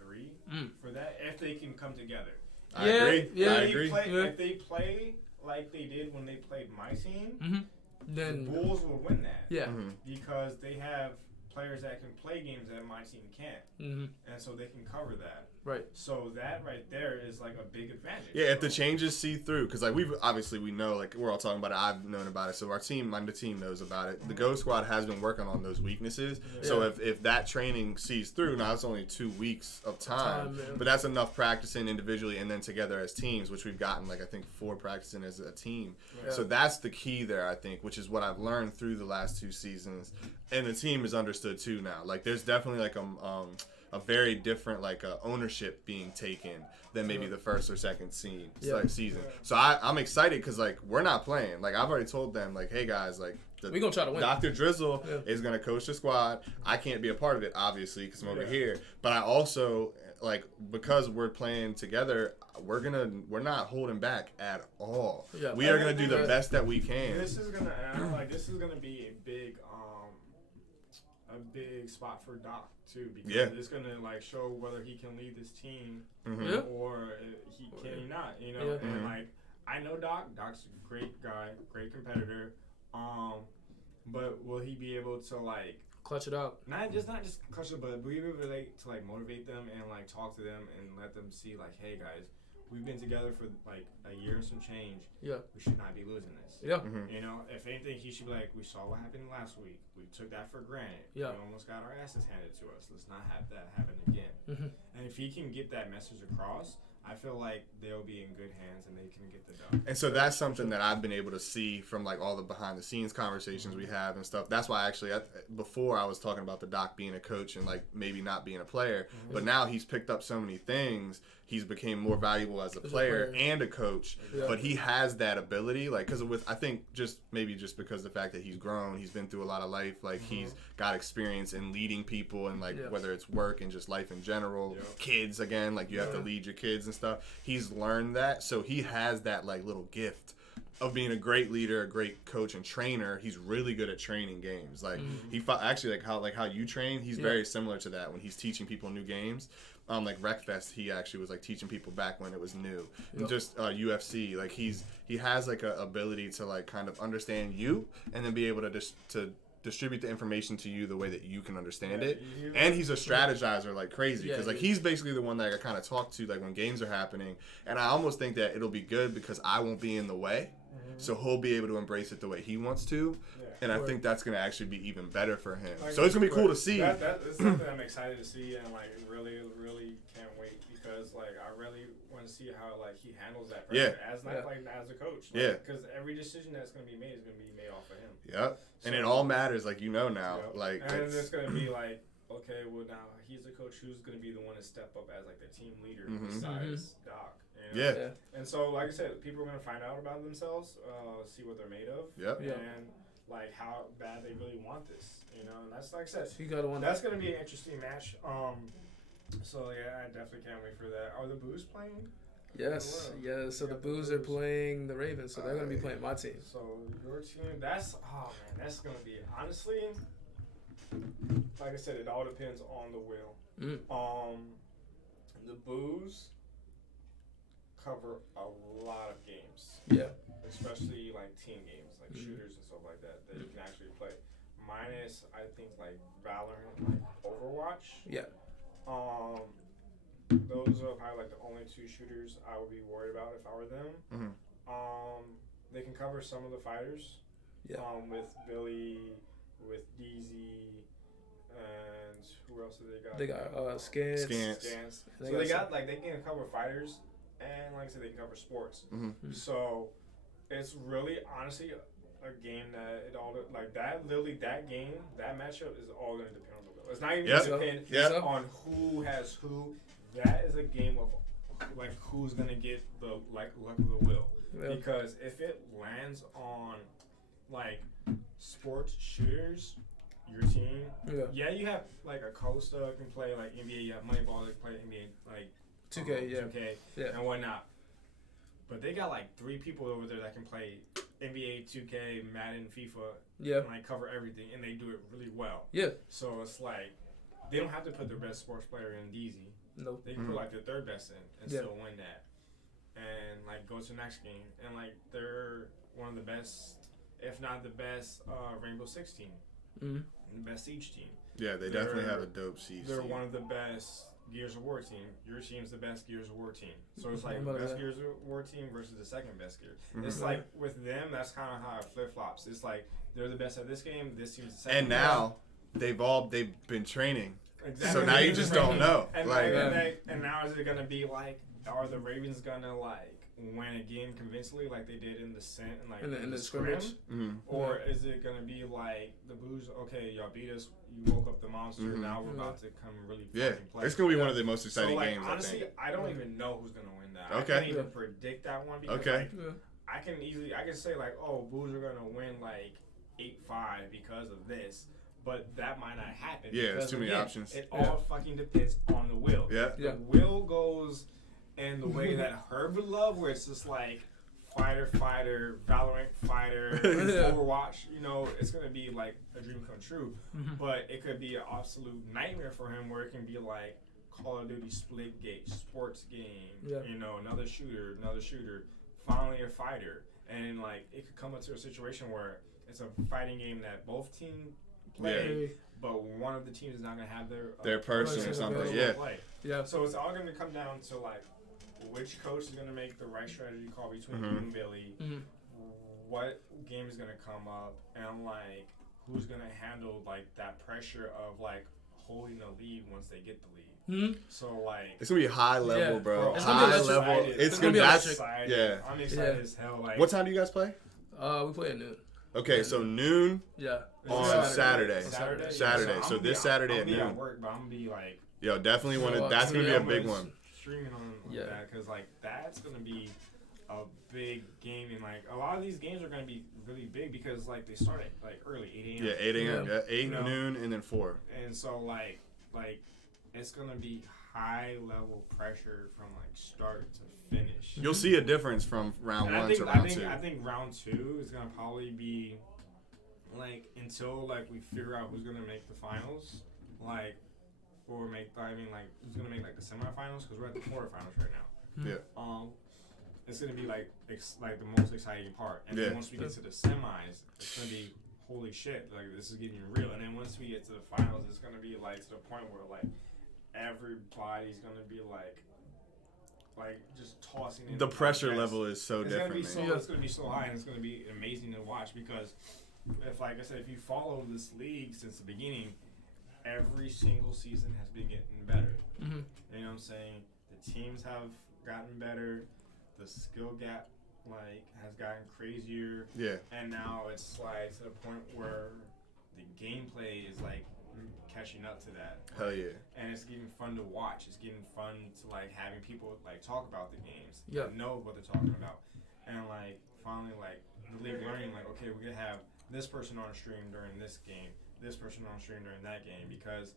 8-3 for that if they can come together. I agree. Yeah, I agree. If they play like they did when they played my team, then the Bulls will win that. Yeah, because they have players that can play games that my team can't, and so they can cover that. Right. So that right there is like a big advantage. Yeah, if the changes see through, because like we know, like we're all talking about it. I've known about it, so the team knows about it. The Ghost Squad has been working on those weaknesses. Yeah. So if that training sees through, now it's only 2 weeks of time, but that's enough practicing individually and then together as teams, which we've gotten like I think 4 practicing as a team. Yeah. So that's the key there, I think, which is what I've learned through the last 2 seasons, and the team is understood too now. Like there's definitely like a very different like ownership being taken than maybe the first or second season. So I'm excited because like we're not playing. Like I've already told them like, hey guys, like we're gonna try to win. Dr. Drizzle is gonna coach the squad. I can't be a part of it obviously because I'm over here, but I also like because we're playing together, we're not holding back at all. Yeah. We are gonna do the best that we can. This is gonna be a big spot for Doc too, because it's gonna like show whether he can lead this team or he not, you know. And like I know Doc's a great guy, great competitor, but will he be able to like clutch it out? Not just clutch it, but be able to like motivate them and like talk to them and let them see like, hey guys, we've been together for like a year and some change. Yeah. We should not be losing this. Yeah. You know, if anything, he should be like, we saw what happened last week. We took that for granted. Yeah. We almost got our asses handed to us. Let's not have that happen again. And if he can get that message across, I feel like they'll be in good hands and they can get the done. And so that's something that I've been able to see from like all the behind the scenes conversations we have and stuff. That's why actually before I was talking about the Doc being a coach and like maybe not being a player, but now he's picked up so many things. He's became more valuable as a player and a coach, but he has that ability, like, because I think just because the fact that he's grown, he's been through a lot of life, like he's got experience in leading people and like whether it's work and just life in general, kids again, like you have to lead your kids and stuff. He's learned that, so he has that like little gift of being a great leader, a great coach and trainer. He's really good at training games. Like he actually like how you train. He's very similar to that when he's teaching people new games. Like Wreckfest, he actually was like teaching people back when it was new. And just UFC, like he has like a ability to like kind of understand you and then be able to distribute the information to you the way that you can understand it. And he's a strategizer like crazy because like he's basically the one that I kind of talk to like when games are happening. And I almost think that it'll be good because I won't be in the way. so he'll be able to embrace it the way he wants to, and I think that's gonna actually be even better for him. Like, so it's gonna be cool to see. That's something I'm excited to see, and like really, really can't wait because like I really want to see how like he handles that pressure as as a coach. Like, because every decision that's gonna be made is gonna be made off of him. Yep, so, and it all matters, like now, like and it's gonna be like. Okay, well now he's a coach who's going to be the one to step up as like the team leader besides Doc. You know? Yeah. And so, like I said, people are going to find out about themselves, see what they're made of, and like how bad they really want this. You know, and that's like I said, that's going to be an interesting match. So yeah, I definitely can't wait for that. Are the Boos playing? Yes. So the Boos are playing the Ravens, so they're going to be playing my team. So your team, that's going to be honestly. Like I said, it all depends on the will. The Boos cover a lot of games. Yeah. Especially like team games, like shooters and stuff like that you can actually play. Minus, I think like Valorant, like Overwatch. Yeah. Those are probably like the only two shooters I would be worried about if I were them. They can cover some of the fighters. Yeah. With Billy. With DZ, and who else do they got? They got Scans. So they got like they can cover fighters, and like I said, they can cover sports. So it's really honestly a game that it all like that. Literally, that game, that matchup is all going to depend on the will. It's not even going to depend on who has who. That is a game of like who's going to get the luck of the will. Because if it lands on like sports shooters, your team, you have like a Costa that can play like NBA, you have Moneyball that can play NBA like 2K, and whatnot. But they got like 3 people over there that can play NBA, 2K, Madden, FIFA, and like cover everything, and they do it really well. Yeah. So it's like they don't have to put their best sports player in DZ. No. They can put like their third best in and still win that, and like go to the next game, and like they're one of the best. If not the best, Rainbow Six team, the best Siege team. Yeah, they definitely have a dope Siege They're team. one of the best Gears of War team. Your team's the best Gears of War team. So it's like the best Gears of War team versus the second best Gears. It's like with them, that's kind of how it flip flops. It's like they're the best at this game. This team's the second. And now they've been training. Exactly. So now you just don't know. And now is it gonna be like, are the Ravens gonna like win a game convincingly like they did in the in the scrimmage, or is it gonna be like the Boos? Okay, y'all beat us. You woke up the monster. Now we're about to come really play. It's gonna be one of the most exciting games. Honestly, I don't even know who's gonna win that. Okay. I can't even predict that one because I can say like, oh, Boos are gonna win like 8-5 because of this. But that might not happen. Yeah, there's too many options. It all fucking depends on the will. The will goes in the way that Herb would love, where it's just like fighter, Valorant fighter, Overwatch. You know, it's gonna be like a dream come true. But it could be an absolute nightmare for him, where it can be like Call of Duty split gate, sports game. You know, another shooter, finally a fighter, and like it could come into a situation where it's a fighting game that both teams play, but one of the teams is not gonna have their person or something. Play. So it's all gonna come down to like which coach is gonna make the right strategy call between you and Billy. What game is gonna come up, and like who's gonna handle like that pressure of like holding the lead once they get the lead. So like it's gonna be high level, bro. It's high level. It's gonna be exciting. Yeah, I'm excited as hell. Like, what time do you guys play? We play at noon. Okay, so noon. On Saturday. So this Saturday at noon. At work, but I'm gonna be like. Yo, definitely that's gonna be a big one. Streaming on that, because like that's gonna be a big game, and like a lot of these games are gonna be really big because like they start at like early 8 a.m. 8 a.m. 8 noon and then 4. And so like it's gonna be high level pressure from like start to finish. You'll see a difference from round 1 to round 2. I think round 2 is gonna probably be like until like we figure out who's gonna make the finals, like. Or who's gonna make like the semifinals? Because we're at the quarterfinals right now. It's gonna be like the most exciting part, and then once we get to the semis, it's gonna be holy shit, like this is getting real. And then once we get to the finals, it's gonna be like to the point where like everybody's gonna be like, like just tossing in The pressure podcasts. level is so different, man. It's gonna be so high, and it's gonna be amazing to watch because if, like I said, if you follow this league since the beginning, every single season has been getting better. Mm-hmm. You know what I'm saying? The teams have gotten better. The skill gap has gotten crazier. Yeah. And now it's like to the point where the gameplay is like catching up to that. Hell yeah. And it's getting fun to watch. It's getting fun to like having people like talk about the games. Yeah. Know what they're talking about. And like finally like the league learning like, okay, we're gonna have this person on stream during this game, this person on stream during that game, because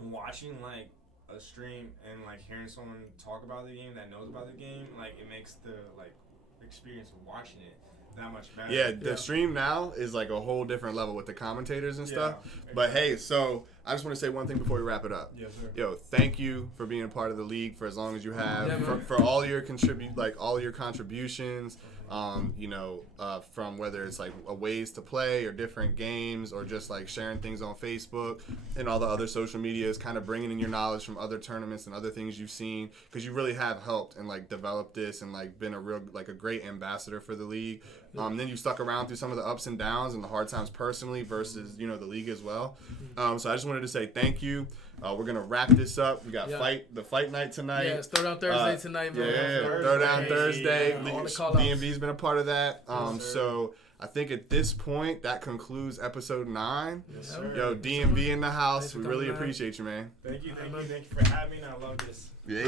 watching like a stream and like hearing someone talk about the game that knows about the game, like it makes the like experience of watching it that much better. Yeah, the stream now is like a whole different level with the commentators and stuff. Exactly. But hey, so I just want to say one thing before we wrap it up. Yes, sir. Yo, thank you for being a part of the league for as long as you have, Yeah, for all your contributions. From whether it's like ways to play or different games or just like sharing things on Facebook and all the other social medias, kind of bringing in your knowledge from other tournaments and other things you've seen, because you really have helped and like developed this and like been a great ambassador for the league. Then you stuck around through some of the ups and downs and the hard times personally versus the league as well. So I just wanted to say thank you. We're gonna wrap this up. We got the fight night tonight. Yeah, it's Throwdown Thursday tonight, man. Throwdown Thursday. Yeah, all the call-outs. DMV's been a part of that. So I think at this point that concludes episode 9. Yes, sir. Yo, DMV in the house. Thanks for We really coming, man. appreciate you, man. Thank you for having me. I love this. Yeah.